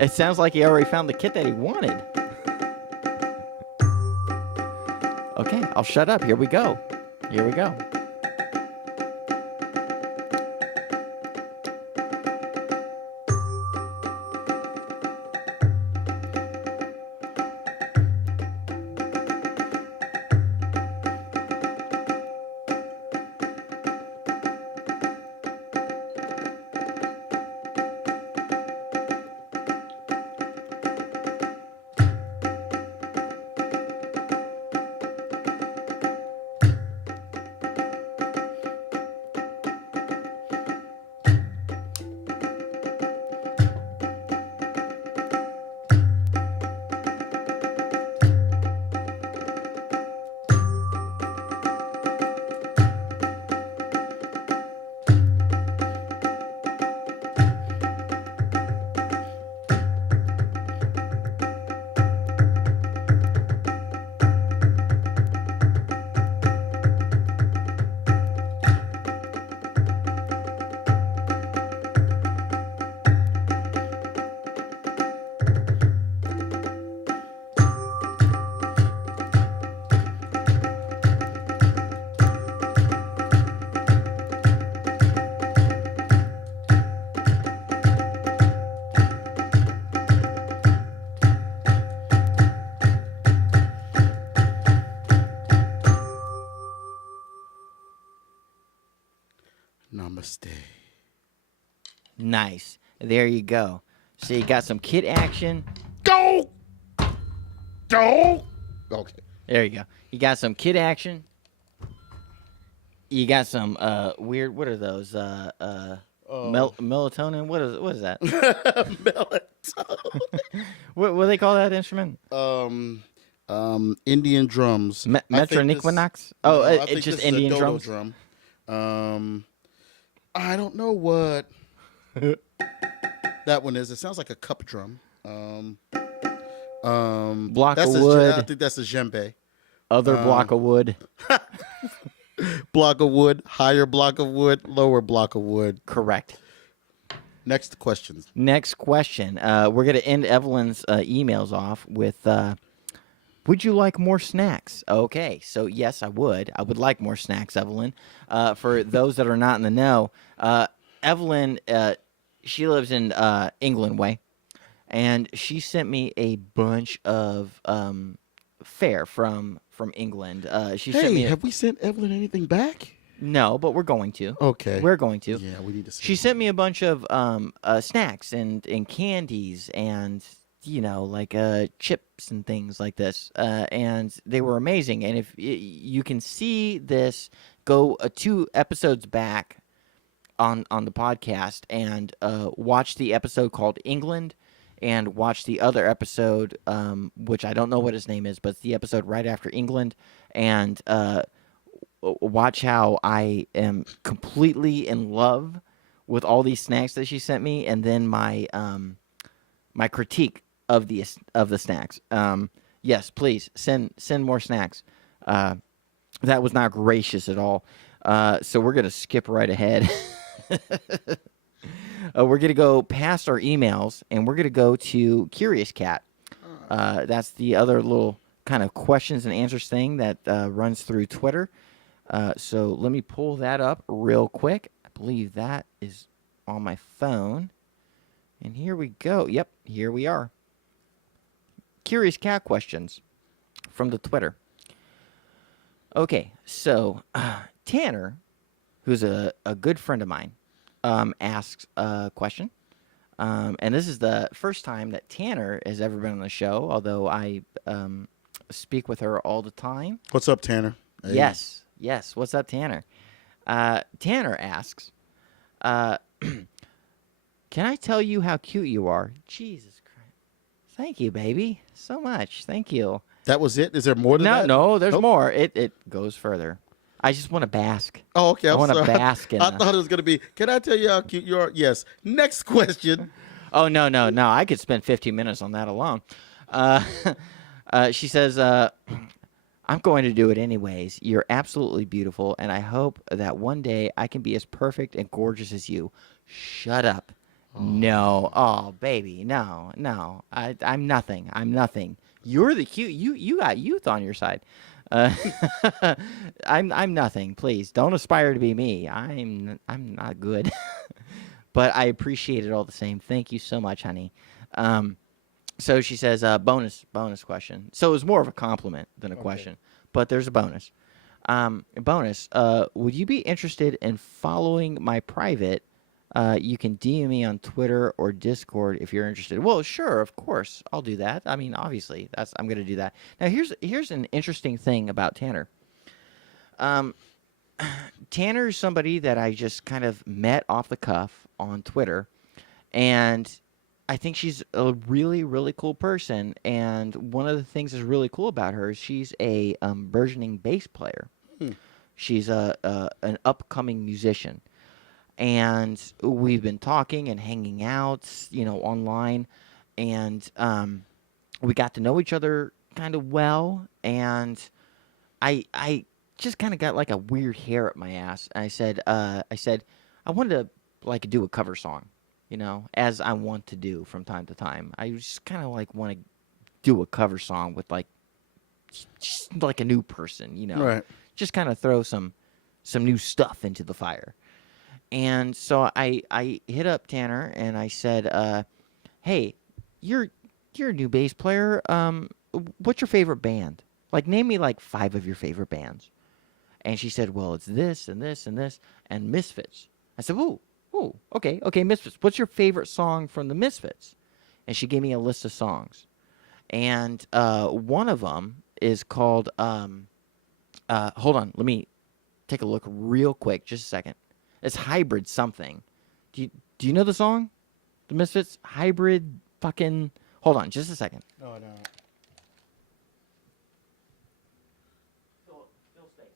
it sounds like he already found the kit that he wanted. Okay, I'll shut up. Here we go. Namaste. Nice. There you go. So you got some kid action. Go! Go! Okay. There you go. You got some kid action. You got some weird. What are those? Melatonin. What is that? Melatonin. What do they call that instrument? Indian drums. I think this- Metroniquinox? No, Oh, I think it's just this is a Indian dodo drums. drum. I don't know what that one is. It sounds like a cup drum. Block that's of I wood. think that's a djembe. Other block of wood. Block of wood, higher block of wood, lower block of wood. Correct. Next questions. Next question. We're going to end Evelyn's emails off with, would you like more snacks? Okay, so yes, I would. I would like more snacks, Evelyn. For those that are not in the know, Evelyn, she lives in England way, and she sent me a bunch of fare from England. She sent me Have we sent Evelyn anything back? no, but we're going to. Okay. We're going to. Yeah, we need to see. She sent me a bunch of snacks and candies and like chips and things like this, and they were amazing. And if you can see this, go 2 episodes back on the podcast and watch the episode called England, and watch the other episode, which I don't know what his name is, but it's the episode right after England, and watch how I am completely in love with all these snacks that she sent me, and then my my critique of the snacks. Yes, please send more snacks. That was not gracious at all. So we're gonna skip right ahead. We're gonna go past our emails, and we're gonna go to Curious Cat. That's the other little kind of questions and answers thing that runs through Twitter. So let me pull that up real quick. I believe that is on my phone. And here we go. Yep, here we are. Curious Cat questions from the Twitter. Okay, so Tanner, who's a good friend of mine, asks a question. And this is the first time that Tanner has ever been on the show, although I speak with her all the time. What's up, Tanner? Hey. Yes. What's up, Tanner? Tanner asks, can I tell you how cute you are? Jesus Christ. Thank you, baby. So much. Thank you. That was it? Is there more than that? No, there's Nope. more. It goes further. I just want to bask. Oh, okay. I I'm want to sorry. bask in I the- thought it was going to be, can I tell you how cute you are? Yes. Next question. Oh, no. I could spend 15 minutes on that alone. She says, I'm going to do it anyways. You're absolutely beautiful, and I hope that one day I can be as perfect and gorgeous as you. Shut up. No. Oh, baby. No. I'm nothing. You're the cute. You got youth on your side. I'm nothing. Please don't aspire to be me. I'm not good. But I appreciate it all the same. Thank you so much, honey. So she says, bonus question. So it was more of a compliment than a question, but there's a bonus. Would you be interested in following my private? You can DM me on Twitter or Discord if you're interested. Well, sure, of course, I'll do that. I mean, obviously, I'm going to do that. Now, here's an interesting thing about Tanner. Tanner is somebody that I just kind of met off the cuff on Twitter, and I think she's a really, really cool person. And one of the things that's really cool about her is she's a burgeoning bass player. She's an upcoming musician. And we've been talking and hanging out, online, and we got to know each other kind of well. And I just kind of got like a weird hair up my ass. And I said I wanted to like do a cover song, as I want to do from time to time. I just kind of like want to do a cover song with just like a new person, Right. just kind of throw some new stuff into the fire. And so I hit up Tanner and I said, hey, you're a new bass player. What's your favorite band? Like, name me like 5 of your favorite bands. And she said, well, it's this and this and this and Misfits. I said, ooh, okay, Misfits. What's your favorite song from the Misfits? And she gave me a list of songs. And one of them is called, hold on, let me take a look real quick, just a second. It's Hybrid something. Do you know the song? The Misfits? Hybrid fucking, hold on, just a second. No, no. Fill space.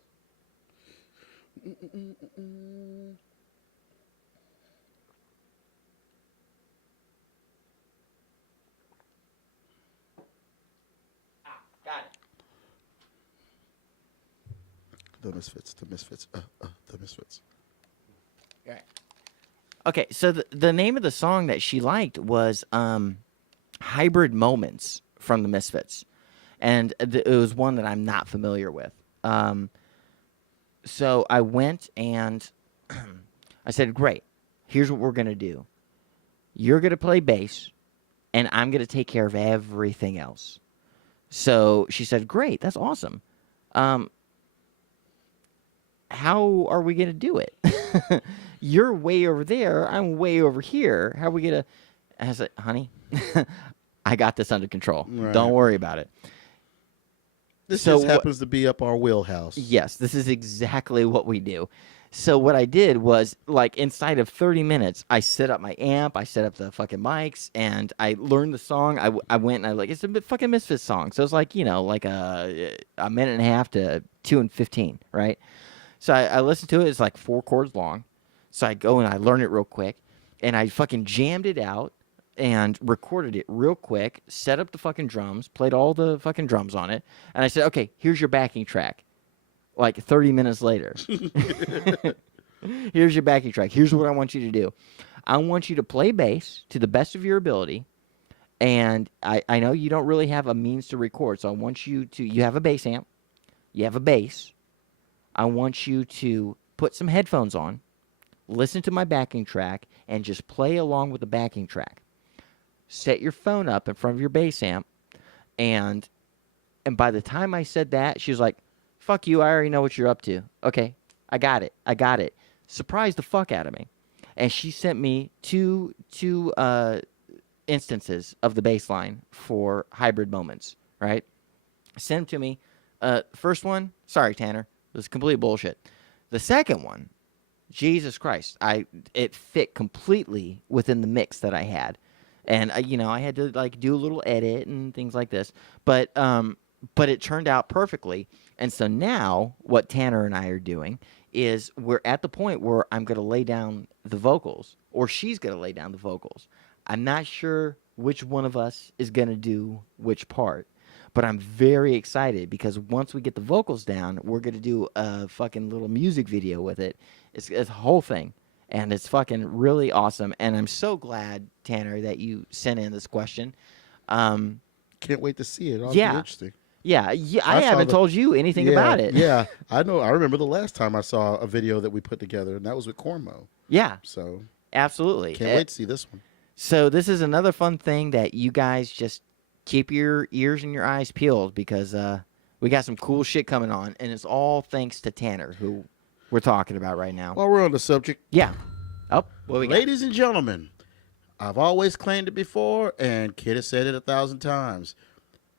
Got it. The Misfits, the Misfits, the Misfits. Right. Okay, so the name of the song that she liked was Hybrid Moments from the Misfits. And it was one that I'm not familiar with. So I went and I said, great, here's what we're going to do. You're going to play bass, and I'm going to take care of everything else. So she said, great, that's awesome. How are we going to do it? You're way over there. I'm way over here. How are we going to? I said, honey, I got this under control. Right. Don't worry about it. This So just happens to be up our wheelhouse. Yes, this is exactly what we do. So what I did was, like, inside of 30 minutes, I set up my amp, I set up the fucking mics, and I learned the song. I went and it's a fucking Misfits song. So it's like, like a minute and a half to 2:15, right? So I listened to it. It's like 4 chords long. So I go and I learn it real quick, and I fucking jammed it out and recorded it real quick, set up the fucking drums, played all the fucking drums on it, and I said, okay, here's your backing track. Like 30 minutes later. Here's your backing track. Here's what I want you to do. I want you to play bass to the best of your ability, and I know you don't really have a means to record, so I want you to, you have a bass amp, you have a bass. I want you to put some headphones on, listen to my backing track, and just play along with the backing track. Set your phone up in front of your bass amp, and by the time I said that, she was like, fuck you, I already know what you're up to. Okay, I got it. Surprised the fuck out of me. And she sent me two instances of the bass line for Hybrid Moments, right? Sent them to me. First one, sorry, Tanner, it was complete bullshit. The second one, Jesus Christ, it fit completely within the mix that I had. And, I had to, like, do a little edit and things like this. But it turned out perfectly. And so now what Tanner and I are doing is we're at the point where I'm going to lay down the vocals, or she's going to lay down the vocals. I'm not sure which one of us is going to do which part, but I'm very excited because once we get the vocals down, we're going to do a fucking little music video with it. It's a whole thing, and it's fucking really awesome. And I'm so glad, Tanner, that you sent in this question. Can't wait to see it. It'll Yeah. be interesting. Yeah, I haven't told you anything about it. Yeah, I know. I remember the last time I saw a video that we put together, and that was with Cormo. Yeah, So absolutely. can't wait to see this one. So this is another fun thing that you guys just keep your ears and your eyes peeled because we got some cool shit coming on, and it's all thanks to Tanner, who we're talking about right now. While we're on the subject, Yeah. Oh, what we got? ladies and gentlemen, I've always claimed it before, and Kid has said it 1,000 times.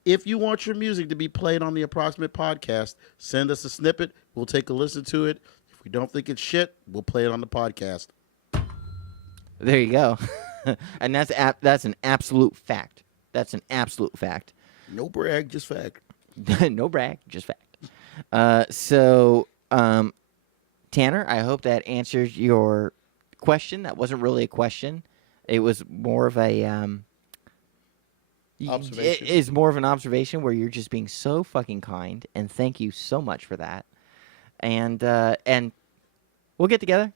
If you want your music to be played on the Approximate Podcast, send us a snippet. We'll take a listen to it. If we don't think it's shit, we'll play it on the podcast. There you go. And that's an absolute fact. That's an absolute fact. No brag, just fact. No brag, just fact. So, Tanner, I hope that answers your question. That wasn't really a question. It was more of a Observation. It is more of an observation where you're just being so fucking kind, and thank you so much for that. And we'll get together.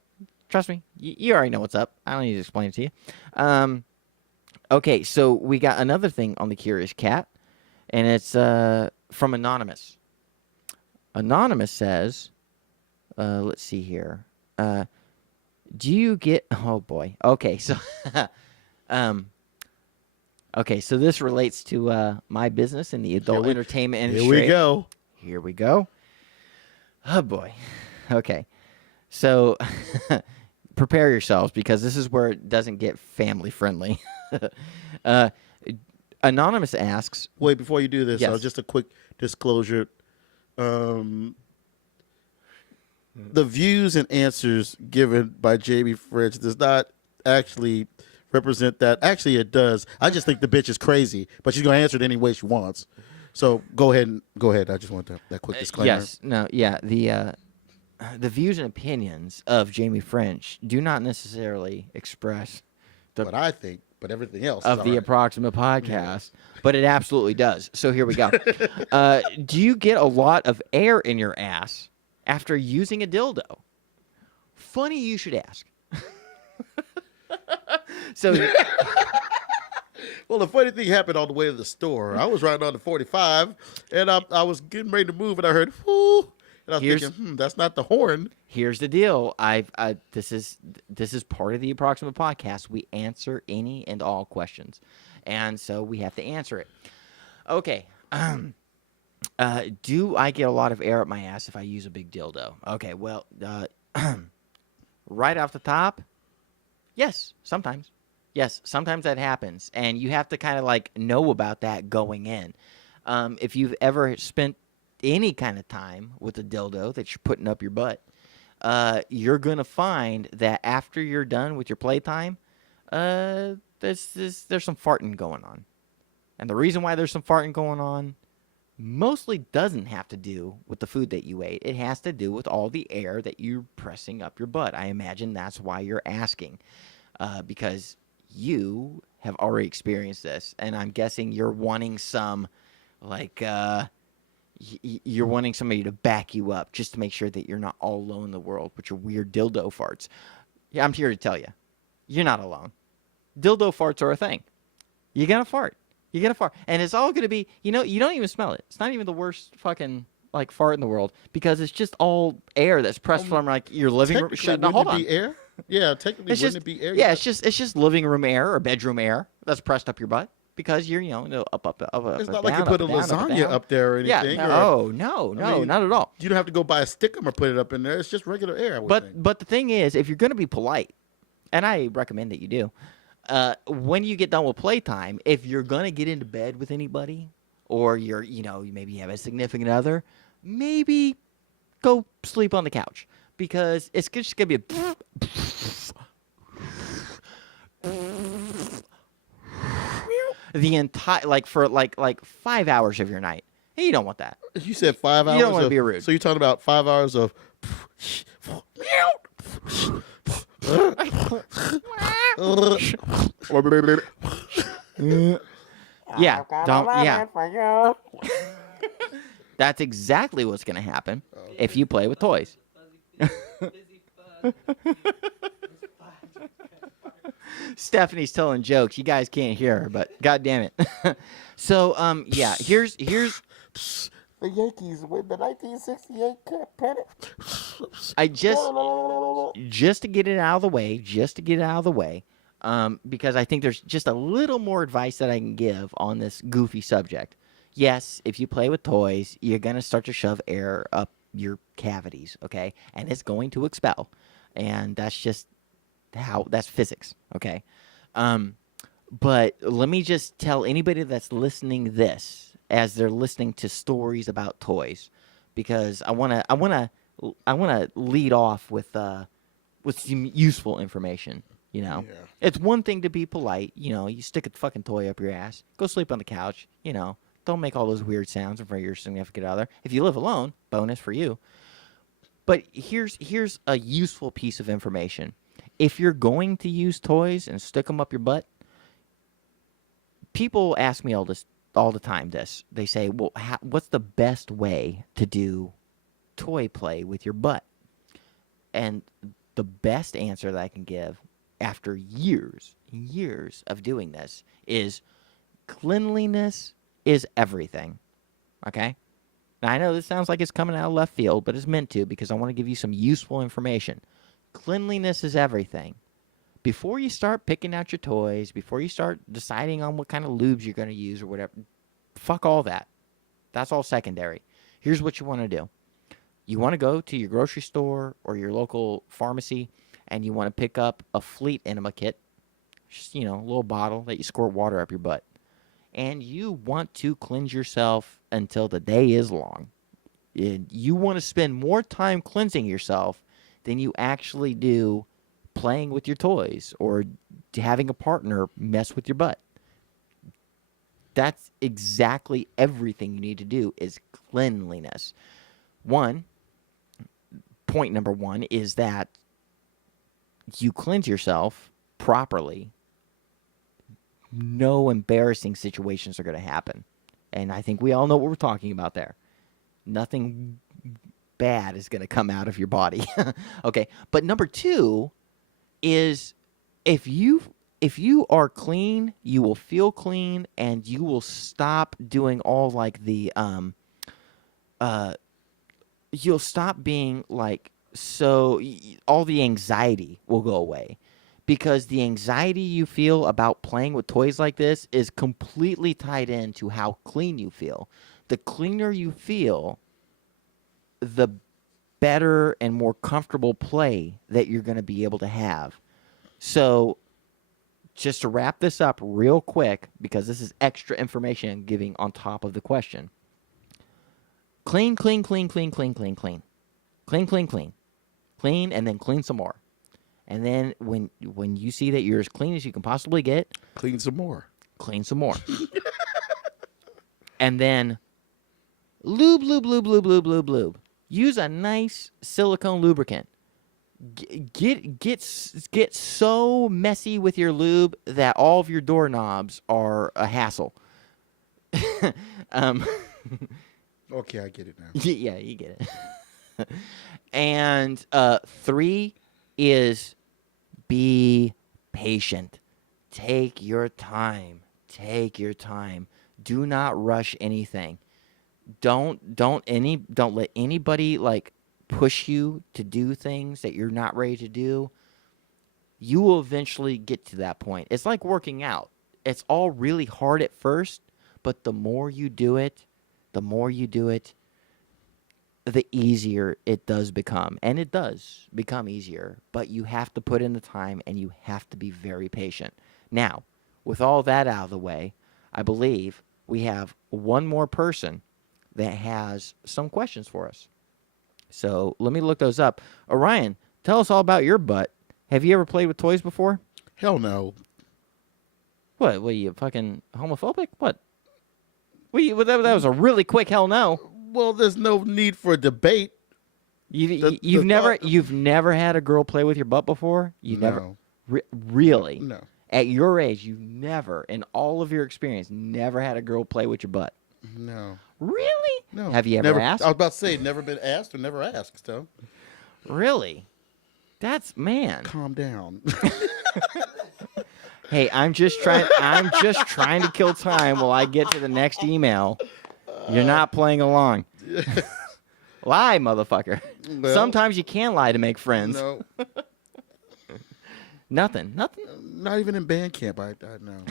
Trust me, you already know what's up. I don't need to explain it to you. Okay, so we got another thing on the Curious Cat, and it's from Anonymous. Anonymous says, let's see here. Do you get? Oh boy. Okay, so, okay, so this relates to my business in the adult entertainment industry. Here we go. Here we go. Oh boy. Okay, so prepare yourselves because this is where it doesn't get family friendly. uh, Anonymous asks, Wait, before you do this, yes, just a quick disclosure. Um, the views and answers given by Jamie French does not actually represent that. Actually, it does. I just think the bitch is crazy, but she's gonna answer it any way she wants. So go ahead. Go ahead. I just want that quick disclaimer. yes, no, yeah, the views and opinions of Jamie French do not necessarily express the But I think, but everything else is of all the right. approximate podcast, but it absolutely does. So here we go. Do you get a lot of air in your ass after using a dildo? Funny you should ask. So Well, the funny thing happened on the way to the store. I was riding on the 45, and I was getting ready to move, and I heard whoo, and I was Here's- thinking, that's not the horn. here's the deal. This is part of the approximate podcast. We answer any and all questions, and so we have to answer it. Okay. Do I get a lot of air up my ass if I use a big dildo? Okay. Well, right off the top, yes, sometimes. Yes, sometimes that happens, and you have to kind of like know about that going in. If you've ever spent any kind of time with a dildo that you're putting up your butt, you're gonna find that after you're done with your playtime, there's some farting going on, and the reason why there's some farting going on mostly doesn't have to do with the food that you ate. It has to do with all the air that you're pressing up your butt. I imagine that's why you're asking, because you have already experienced this, and I'm guessing you're wanting some, like, you're wanting somebody to back you up just to make sure that you're not all alone in the world with your weird dildo farts. Yeah, I'm here to tell you, you're not alone. Dildo farts are a thing. You're gonna fart. You're gonna fart, and it's all gonna be. You know, you don't even smell it. It's not even the worst fucking like fart in the world because it's just all air that's pressed from like your living room. Technically, Now, wouldn't hold it on. be air? Yeah, technically, It's wouldn't just it be air? yeah, it's just living room air or bedroom air that's pressed up your butt because you're up It's not down, like you put a up, down, up, lasagna down. up there or Yeah, anything. no, mean, not at all. You don't have to go buy a stickum or put it up in there. It's just regular air. I would think. But the thing is, if you're gonna be polite, and I recommend that you do, when you get done with playtime, if you're gonna get into bed with anybody, or you maybe have a significant other, maybe go sleep on the couch because it's just gonna be the entire for 5 hours of your night. Hey, you don't want that. You said 5 hours. You don't want to be rude. So you're talking about 5 hours of. Yeah, don't. Yeah, that's exactly what's gonna happen if you play with toys. Stephanie's telling jokes. You guys can't hear her, but god damn it. So yeah, here's The Yankees win the 1968 Cup pennant. I just to get it out of the way, because I think there's just a little more advice that I can give on this goofy subject. Yes, if you play with toys, you're gonna start to shove air up your cavities, okay, and it's going to expel, and that's just that's physics, okay. But let me just tell anybody that's listening this as they're listening to stories about toys, because I wanna lead off with some useful information. Yeah. It's one thing to be polite. You stick a fucking toy up your ass, go sleep on the couch. Don't make all those weird sounds in front of your significant other. If you live alone, bonus for you. But here's a useful piece of information. If you're going to use toys and stick them up your butt, people ask me all the time. They say, "Well, what's the best way to do toy play with your butt?" And the best answer that I can give after years of doing this is cleanliness is everything. Okay? Now, I know this sounds like it's coming out of left field, but it's meant to because I want to give you some useful information. Cleanliness is everything. Before you start picking out your toys, before you start deciding on what kind of lubes you're going to use or whatever, fuck all that. That's all secondary. Here's what you want to do. You want to go to your grocery store or your local pharmacy, and you want to pick up a Fleet enema kit, just, a little bottle that you squirt water up your butt, and you want to cleanse yourself until the day is long. You want to spend more time cleansing yourself than you actually do playing with your toys or having a partner mess with your butt. That's exactly everything you need to do is cleanliness. One, point number one is that you cleanse yourself properly. No embarrassing situations are going to happen. And I think we all know what we're talking about there. Nothing bad is going to come out of your body. Okay. But number two is if you are clean, you will feel clean and you will stop doing all like the you'll stop being like all the anxiety will go away because the anxiety you feel about playing with toys like this is completely tied into how clean you feel. The cleaner you feel, the better and more comfortable play that you're going to be able to have. So, just to wrap this up real quick, because this is extra information I'm giving on top of the question. Clean, clean, clean, clean, clean, clean, clean. Clean, clean, clean. Clean, and then clean some more. And then when you see that you're as clean as you can possibly get, Clean some more. clean some more. And then lube, lube, lube, lube, lube, lube, lube. Use a nice silicone lubricant. Get so messy with your lube that all of your doorknobs are a hassle. um, Okay, I get it now. yeah, you get it. And three is be patient. Take your time. Take your time. Do not rush anything. Don't let anybody like push you to do things that you're not ready to do. You will eventually get to that point. It's like working out. It's all really hard at first, but the more you do it, the easier it does become. And it does become easier, but you have to put in the time and you have to be very patient. Now, with all that out of the way, I believe we have one more person that has some questions for us. So let me look those up. Orion, tell us all about your butt. Have you ever played with toys before? Hell no. What are you, fucking homophobic? What? That was a really quick hell no. Well, there's no need for a debate. You've never had a girl play with your butt before? No. Really? No. At your age, you never, in all of your experience, never had a girl play with your butt? No. Really? No. Have you ever asked? I was about to say, never been asked or never asked, so. Really? That's, man. Calm down. Hey, I'm just trying to kill time while I get to the next email. You're not playing along. Lie, motherfucker. Well, Sometimes you can lie to make friends. No. Nothing. Not even in band camp, I know.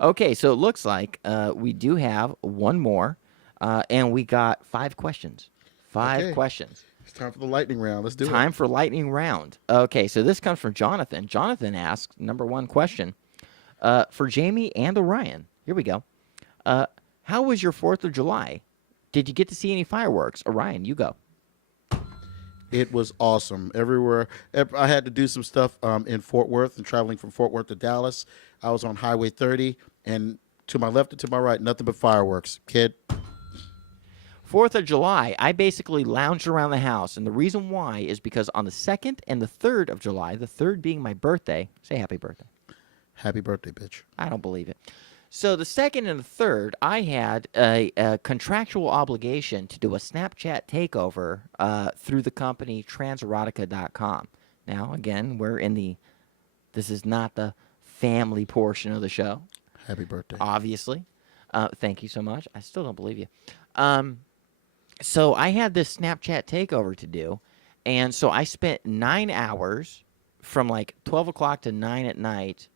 Okay, so it looks like we do have one more, and we got 5 questions. Five questions. It's time for the lightning round. Let's do it. Time for lightning round. Okay, so this comes from Jonathan. Jonathan asks, number 1 question, for Jamie and Orion. Here we go. How was your 4th of July? Did you get to see any fireworks? Orion, you go. It was awesome. Everywhere. I had to do some stuff in Fort Worth and traveling from Fort Worth to Dallas. I was on Highway 30, and to my left and to my right, nothing but fireworks. Kid. 4th of July, I basically lounged around the house, and the reason why is because on the 2nd and the 3rd of July, the 3rd being my birthday, say happy birthday. Happy birthday, bitch. I don't believe it. So the 2nd and the 3rd, I had a contractual obligation to do a Snapchat takeover through the company transerotica.com. Now, again, this is not the family portion of the show. Happy birthday. Obviously. Thank you so much. I still don't believe you. So I had this Snapchat takeover to do, and so I spent 9 hours from like 12 o'clock to 9 at night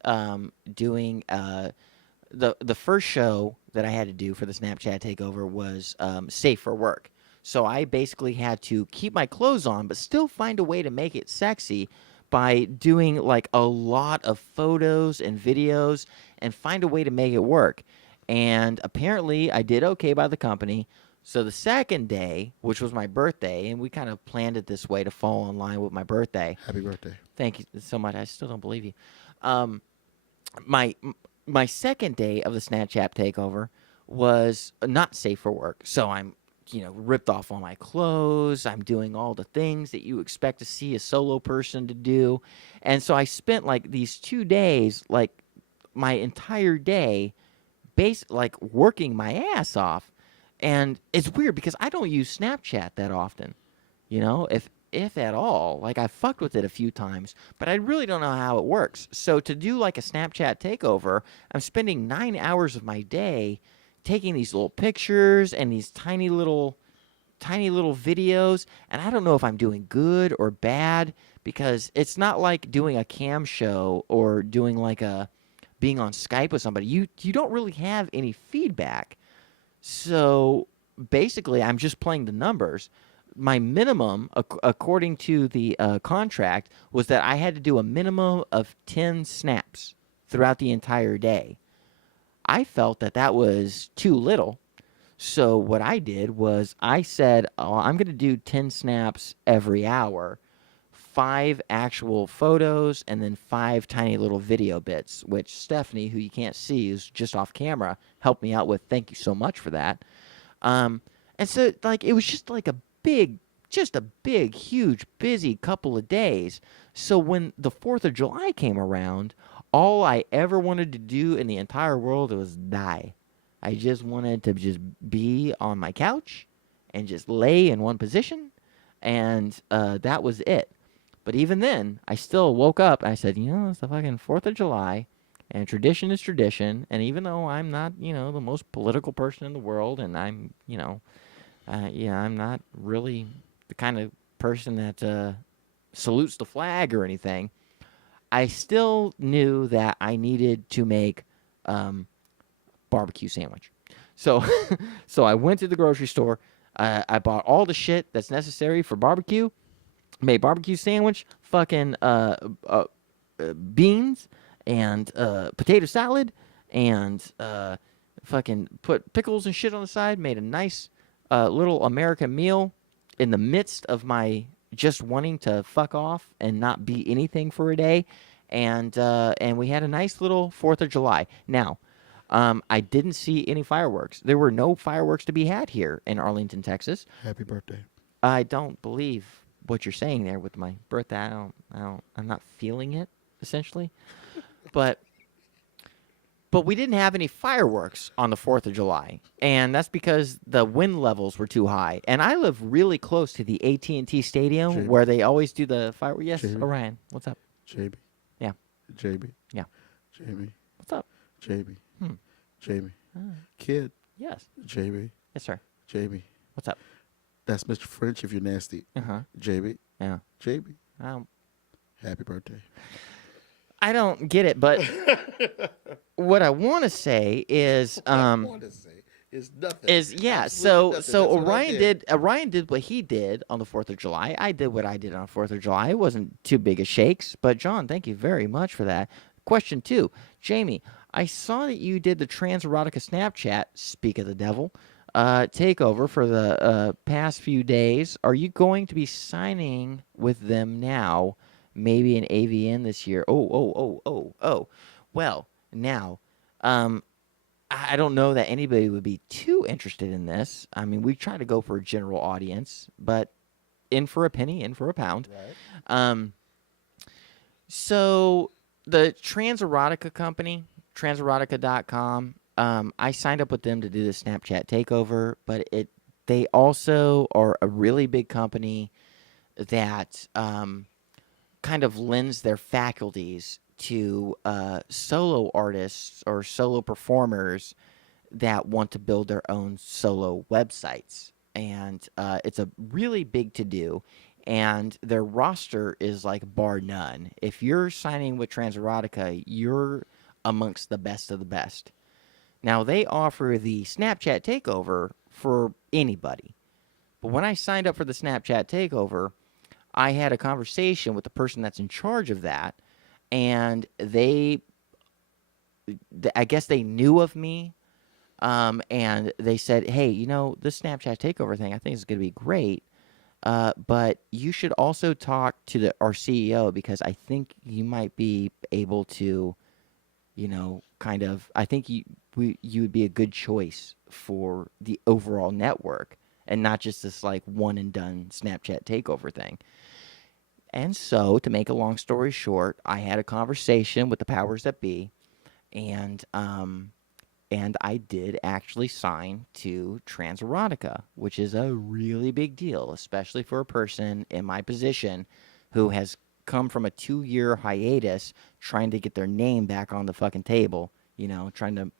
doing the first show that I had to do for the Snapchat takeover was Safe for Work. So I basically had to keep my clothes on, but still find a way to make it sexy by doing like a lot of photos and videos and find a way to make it work. And apparently I did okay by the company. So the second day, which was my birthday, and we kind of planned it this way to fall in line with my birthday. Happy birthday. Thank you so much. I still don't believe you. Um, my my second day of the Snapchat takeover was not safe for work. So I'm, ripped off all my clothes. I'm doing all the things that you expect to see a solo person to do. And so I spent like these 2 days, like my entire day, like working my ass off. And it's weird because I don't use Snapchat that often. If at all. Like I fucked with it a few times, but I really don't know how it works. So to do like a Snapchat takeover, I'm spending 9 hours of my day taking these little pictures and these tiny little videos, and I don't know if I'm doing good or bad because it's not like doing a cam show or doing like a being on Skype with somebody. You don't really have any feedback. So basically, I'm just playing the numbers. My minimum, according to the contract, was that I had to do a minimum of 10 snaps throughout the entire day. I felt that that was too little. So what I did was I said, oh, I'm going to do 10 snaps every hour, 5 actual photos, and then 5 tiny little video bits, which Stephanie, who you can't see, is just off camera, helped me out with. Thank you so much for that. And so, like, it was just like a big, huge, busy couple of days. So when the 4th of July came around, all I ever wanted to do in the entire world was die. I just wanted to just be on my couch and just lay in one position, and that was it. But even then, I still woke up and I said, it's the fucking 4th of July, and tradition is tradition. And even though I'm not, the most political person in the world, and I'm, I'm not really the kind of person that salutes the flag or anything, I still knew that I needed to make barbecue sandwich. So, so I went to the grocery store. I bought all the shit that's necessary for barbecue. Made barbecue sandwich, fucking beans and potato salad, and fucking put pickles and shit on the side. Made a nice little American meal in the midst of my just wanting to fuck off and not be anything for a day, and we had a nice little 4th of July. Now, I didn't see any fireworks. There were no fireworks to be had here in Arlington, Texas. Happy birthday. I don't believe what you're saying there with my birthday. I'm not feeling it, essentially. But we didn't have any fireworks on the 4th of July, and that's because the wind levels were too high. And I live really close to the AT&T Stadium JB. where they always do the fireworks. Yes, JB. Orion, what's up? JB. Yeah. JB. Yeah. JB. What's up? JB. Hmm. JB. Kid. Yes. JB. Yes, sir. JB. What's up? That's Mr. French if you're nasty. Uh-huh. JB. Yeah. JB. Um, Happy birthday. I don't get it, but what I want to say is What I want to say is nothing. yeah. Absolutely So nothing. so That's what I Orion did what he did on the 4th of July. I did what I did on the 4th of July. It wasn't too big of shakes, but John, thank you very much for that. Question 2, Jamie, I saw that you did the Trans Erotica Snapchat, speak of the devil, takeover for the past few days. Are you going to be signing with them now? Maybe an AVN this year. Oh. Well, now, I don't know that anybody would be too interested in this. I mean, we try to go for a general audience, but in for a penny, in for a pound. Right. So the Trans Erotica company, transerotica.com, I signed up with them to do the Snapchat takeover, but they also are a really big company that kind of lends their faculties to solo artists or solo performers that want to build their own solo websites. And it's a really big to do. And their roster is like bar none. If you're signing with Transerotica, you're amongst the best of the best. Now, they offer the Snapchat takeover for anybody. But when I signed up for the Snapchat takeover, I had a conversation with the person that's in charge of that, and I guess they knew of me, and they said, "Hey, this Snapchat takeover thing, I think is going to be great, but you should also talk to our CEO because I think you might be able to, kind of. I think you would be a good choice for the overall network." And not just this like one and done Snapchat takeover thing. And so, to make a long story short, I had a conversation with the powers that be, and I did actually sign to Transerotica, which is a really big deal, especially for a person in my position who has come from a 2-year hiatus trying to get their name back on the fucking table, trying to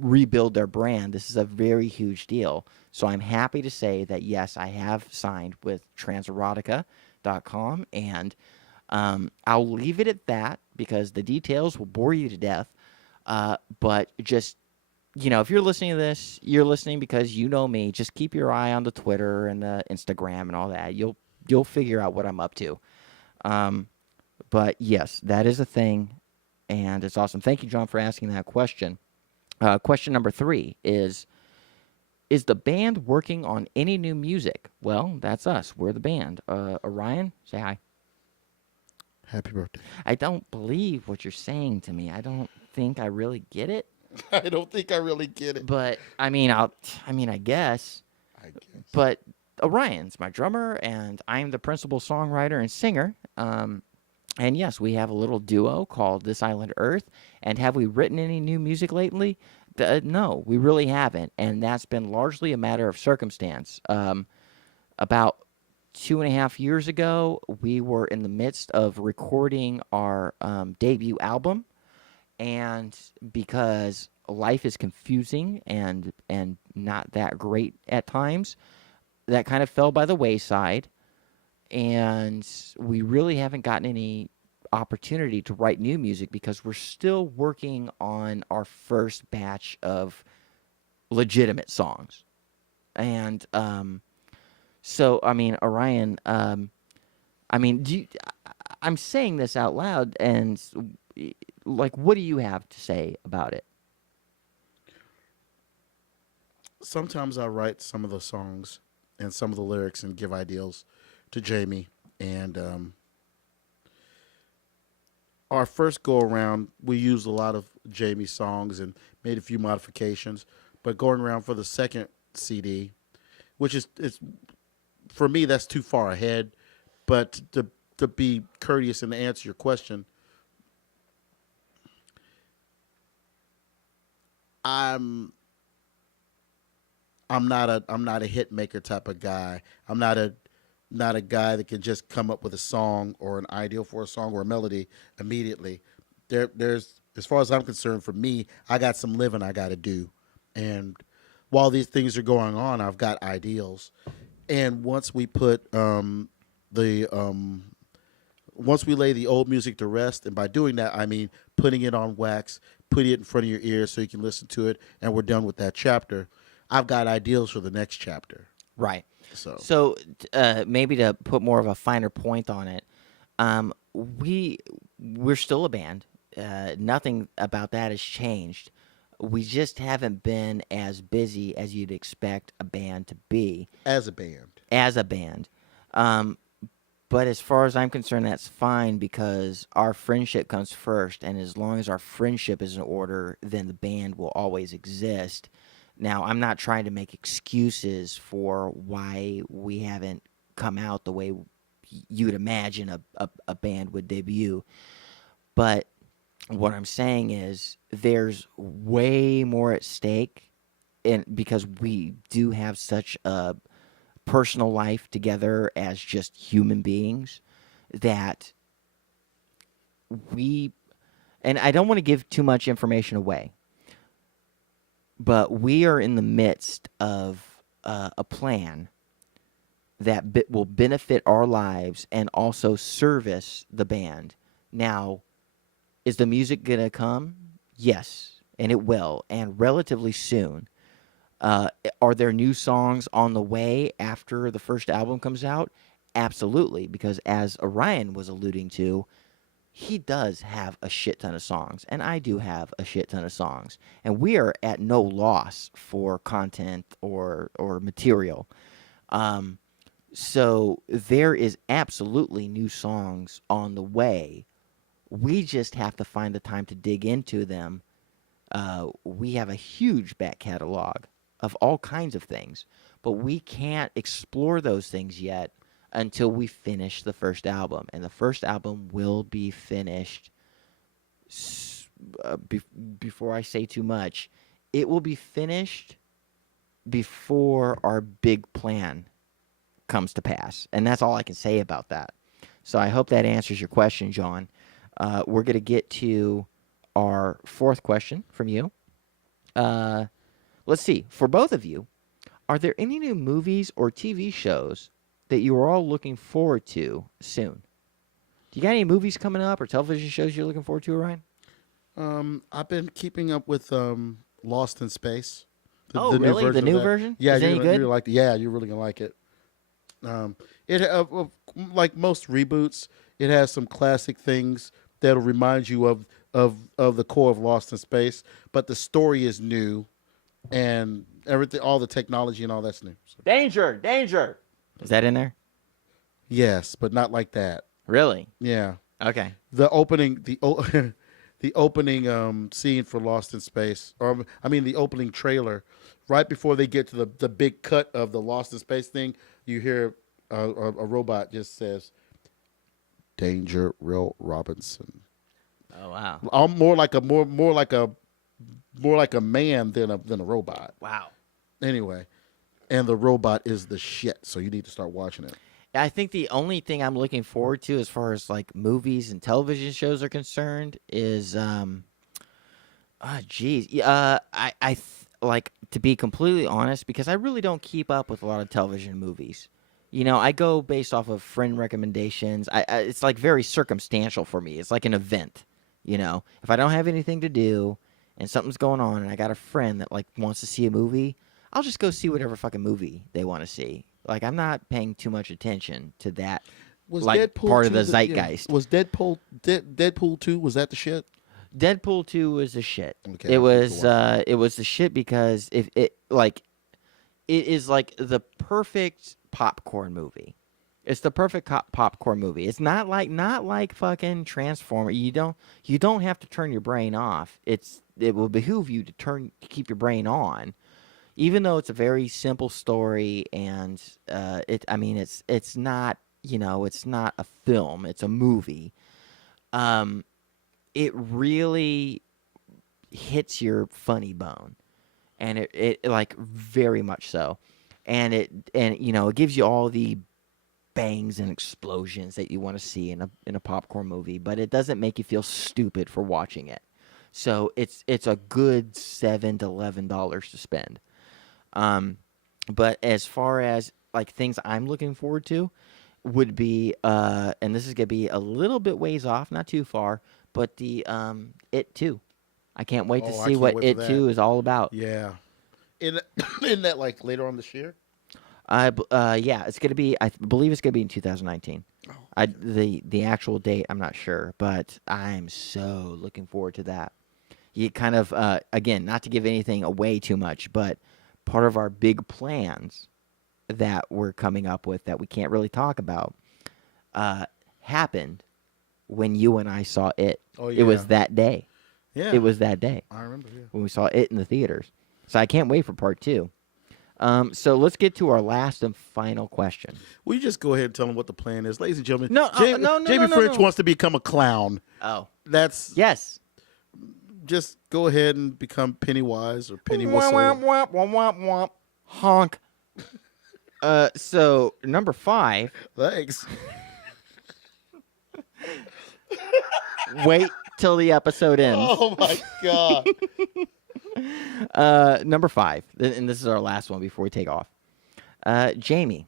rebuild their brand. This is a very huge deal. So I'm happy to say that, yes, I have signed with Transerotica.com, and I'll leave it at that because the details will bore you to death. But just, if you're listening to this, you're listening because you know me. Just keep your eye on the Twitter and the Instagram and all that. You'll figure out what I'm up to. But yes, that is a thing, and it's awesome. Thank you, John, for asking that question. Question number 3 is the band working on any new music? Well, that's us. We're the band. Orion, say hi. Happy birthday. I don't believe what you're saying to me. I don't think I really get it. I don't think I really get it. But I guess. I guess. But Orion's my drummer, and I'm the principal songwriter and singer. And yes, we have a little duo called This Island Earth. And have we written any new music lately? No, we really haven't. And that's been largely a matter of circumstance. About 2.5 years ago, we were in the midst of recording our debut album. And because life is confusing and not that great at times, that kind of fell by the wayside. And we really haven't gotten any opportunity to write new music because we're still working on our first batch of legitimate songs. And so, Orion, I'm saying this out loud, and like, what do you have to say about it? Sometimes I write some of the songs and some of the lyrics and give ideals to Jamie. And our first go around, we used a lot of Jamie's songs and made a few modifications. But going around for the second CD, which is it's for me that's too far ahead. But to be courteous and to answer your question, I'm I'm not a hit maker type of guy. I'm not a guy that can just come up with a song or an ideal for a song or a melody immediately. There's as far as I'm concerned, for me, I got some living I got to do, and while these things are going on, I've got ideals. And the once we lay the old music to rest, and by doing that, I mean putting it on wax, putting it in front of your ears so you can listen to it, and we're done with that chapter. I've got ideals for the next chapter. Right. So So, maybe to put more of a finer point on it, we're still a band. Nothing about that has changed. We just haven't been as busy as you'd expect a band to be as a band, as a band. Um, but as far as I'm concerned, that's fine because our friendship comes first, and as long as our friendship is in order, then the band will always exist. Now, I'm not trying to make excuses for why we haven't come out the way you'd imagine a band would debut, but what I'm saying is there's way more at stake, and because we do have such a personal life together as just human beings, that we and I don't want to give too much information away, but we are in the midst of a plan that will benefit our lives and also service the band. Now, is the music going to come? Yes, and it will, and relatively soon. Uh, are there new songs on the way after the first album comes out? Absolutely, because as Orion was alluding to, he does have a shit ton of songs, and I do have a shit ton of songs, and we are at no loss for content or material. Um, so there is absolutely new songs on the way. We just have to find the time to dig into them. We have a huge back catalog of all kinds of things, but we can't explore those things yet until we finish the first album. And the first album will be finished uh, be- before I say too much. It will be finished before our big plan comes to pass. And that's all I can say about that. So I hope that answers your question, John. We're going to get to our fourth question from you. Uh, let's see. For both of you, are there any new movies or TV shows that you are all looking forward to soon? Do you got any movies coming up or television shows you're looking forward to, Ryan? I've been keeping up with Lost in Space, Oh, the new really? The version of new that. version? Yeah, Is it any you're good? gonna like. Yeah, you're really gonna like it. It like most reboots, it has some classic things that'll remind you of the core of Lost in Space, but the story is new and everything, all the technology and all that's new. So, Danger! Danger! Is that in there? yes, but not like that. Really? Yeah, Okay. the opening the opening scene for Lost in Space, or I mean the opening trailer, right before they get to the big cut of the Lost in Space thing, you hear a robot just says, "Danger, Will Robinson." Oh, wow. I'm more like a man than a robot. Wow. Anyway, and the robot is the shit. So you need to start watching it. I think the only thing I'm looking forward to as far as like movies and television shows are concerned is geez. Like to be completely honest, because I really don't keep up with a lot of television movies. I go based off of friend recommendations. It's like very circumstantial for me. It's like an event. If I don't have anything to do and something's going on and I got a friend that like wants to see a movie, I'll just go see whatever fucking movie they want to see. Like I'm not paying too much attention to that Was like Deadpool part of 2 the yeah, zeitgeist. was Deadpool 2, was that the shit? Deadpool 2 was the shit. Okay, It I need to was watch that. it was the shit because if it like it is like the perfect popcorn movie. It's the perfect popcorn movie. It's not like fucking Transformer. You don't have to turn your brain off. It will behoove you to keep your brain on, even though it's a very simple story and it's not it's not a film. It's a movie. Um, it really hits your funny bone, and it like very much so, and it gives you all the bangs and explosions that you want to see in a popcorn movie, but it doesn't make you feel stupid for watching it. So it's a good $7 to $11 to spend. Um, but as far as like things I'm looking forward to, would be and this is gonna be a little bit ways off, not too far, but the It Too. I can't wait to Oh, I see can't what wait for It that. Too is all about. Yeah. In in that like later on this year? Yeah, it's gonna be. I believe it's gonna be in 2019. Oh, okay. The actual date, I'm not sure, but I'm so looking forward to that. You kind of again, not to give anything away too much, but part of our big plans that we're coming up with that we can't really talk about uh, happened when you and I saw it. Oh It yeah. was that day. It Yeah. was that day I remember, yeah. when we saw it in the theaters. So I can't wait for part two. So let's get to our last and final question. Will you just go ahead and tell them what the plan is? Ladies and gentlemen, No, no, no, no, Jamie no, French no. wants to become a clown. Oh, That's yes. just go ahead and become Pennywise or Penny Womp, womp, Whistle. womp, womp, womp, womp. Honk. So number 5. Thanks. Wait till the episode ends. Oh my god. Number 5, and this is our last one before we take off. Jamie,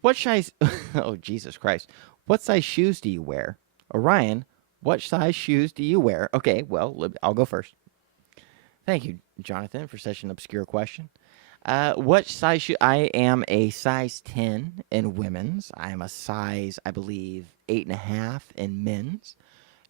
what size? Oh Jesus Christ! What size shoes do you wear? Orion, what size shoes do you wear? Okay, well I'll go first. Thank you, Jonathan, for such an obscure question. What size shoe? I am a size 10 in women's. I am a size, I believe, 8.5 in men's,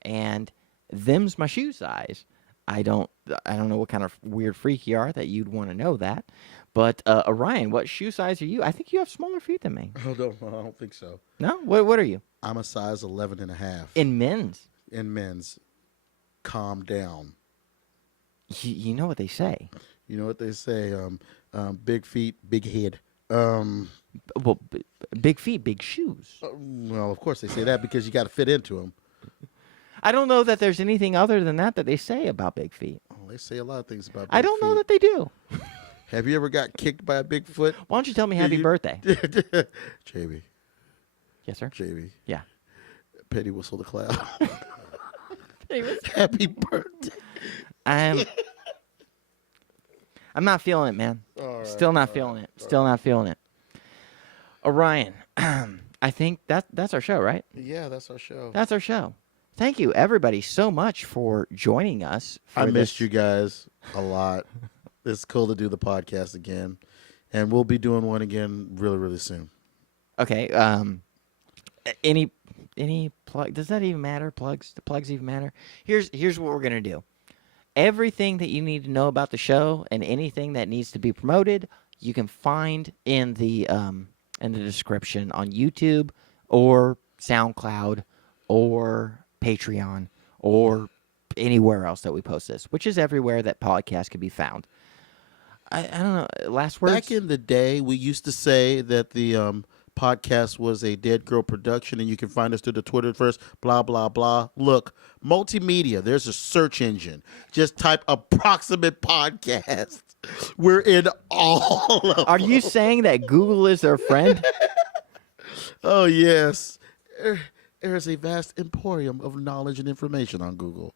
and them's my shoe size. I don't know what kind of weird freak you are that you'd want to know that, but Orion, what shoe size are you? I think you have smaller feet than me. Oh, no, I don't think so. No, what are you I'm a size 11 and a half in men's? in men's. Calm down. You know what they say. You know what they say? Big feet, big head. Well, big feet, big shoes. Well, of course they say that because you got to fit into them. I don't know that there's anything other than that they say about big feet. Oh, they say a lot of things about. I don't know that they do. Have you ever got kicked by a Bigfoot? Why don't you tell me happy birthday? JB. Yes, sir. JB. Yeah. Petty whistle the cloud. Happy birthday. I'm not feeling it, man. Still not feeling it. Still not feeling it. Orion, I think that's our show, right? Yeah, that's our show. That's our show. Thank you, everybody, so much for joining us. I missed you guys a lot. It's cool to do the podcast again, and we'll be doing one again really, really soon. Okay. Any plug? Does that even matter? Plugs? The plugs even matter? Here's what we're gonna do. Everything that you need to know about the show and anything that needs to be promoted, you can find in the description on YouTube or SoundCloud or Patreon or anywhere else that we post this, which is everywhere that podcasts can be found. I don't know. Last words? Back in the day, we used to say that the podcast was a Dead Girl production, and you can find us through the Twitter first, blah, blah, blah. Look, multimedia, there's a search engine. Just type approximate podcast. We're in all of them. Are you saying that Google is their friend? Oh, yes. There's a vast emporium of knowledge and information on Google.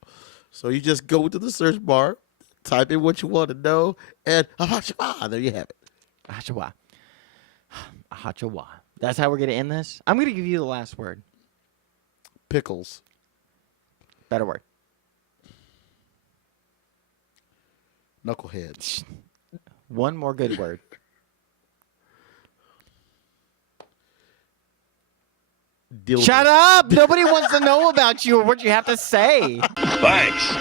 So you just go to the search bar, type in what you want to know, and there you have it. Ahachawa. Ahachawa. That's how we're going to end this? I'm going to give you the last word. Pickles. Better word. Knuckleheads. One more good word. Dildo. Shut up! Nobody wants to know about you or what you have to say. Thanks.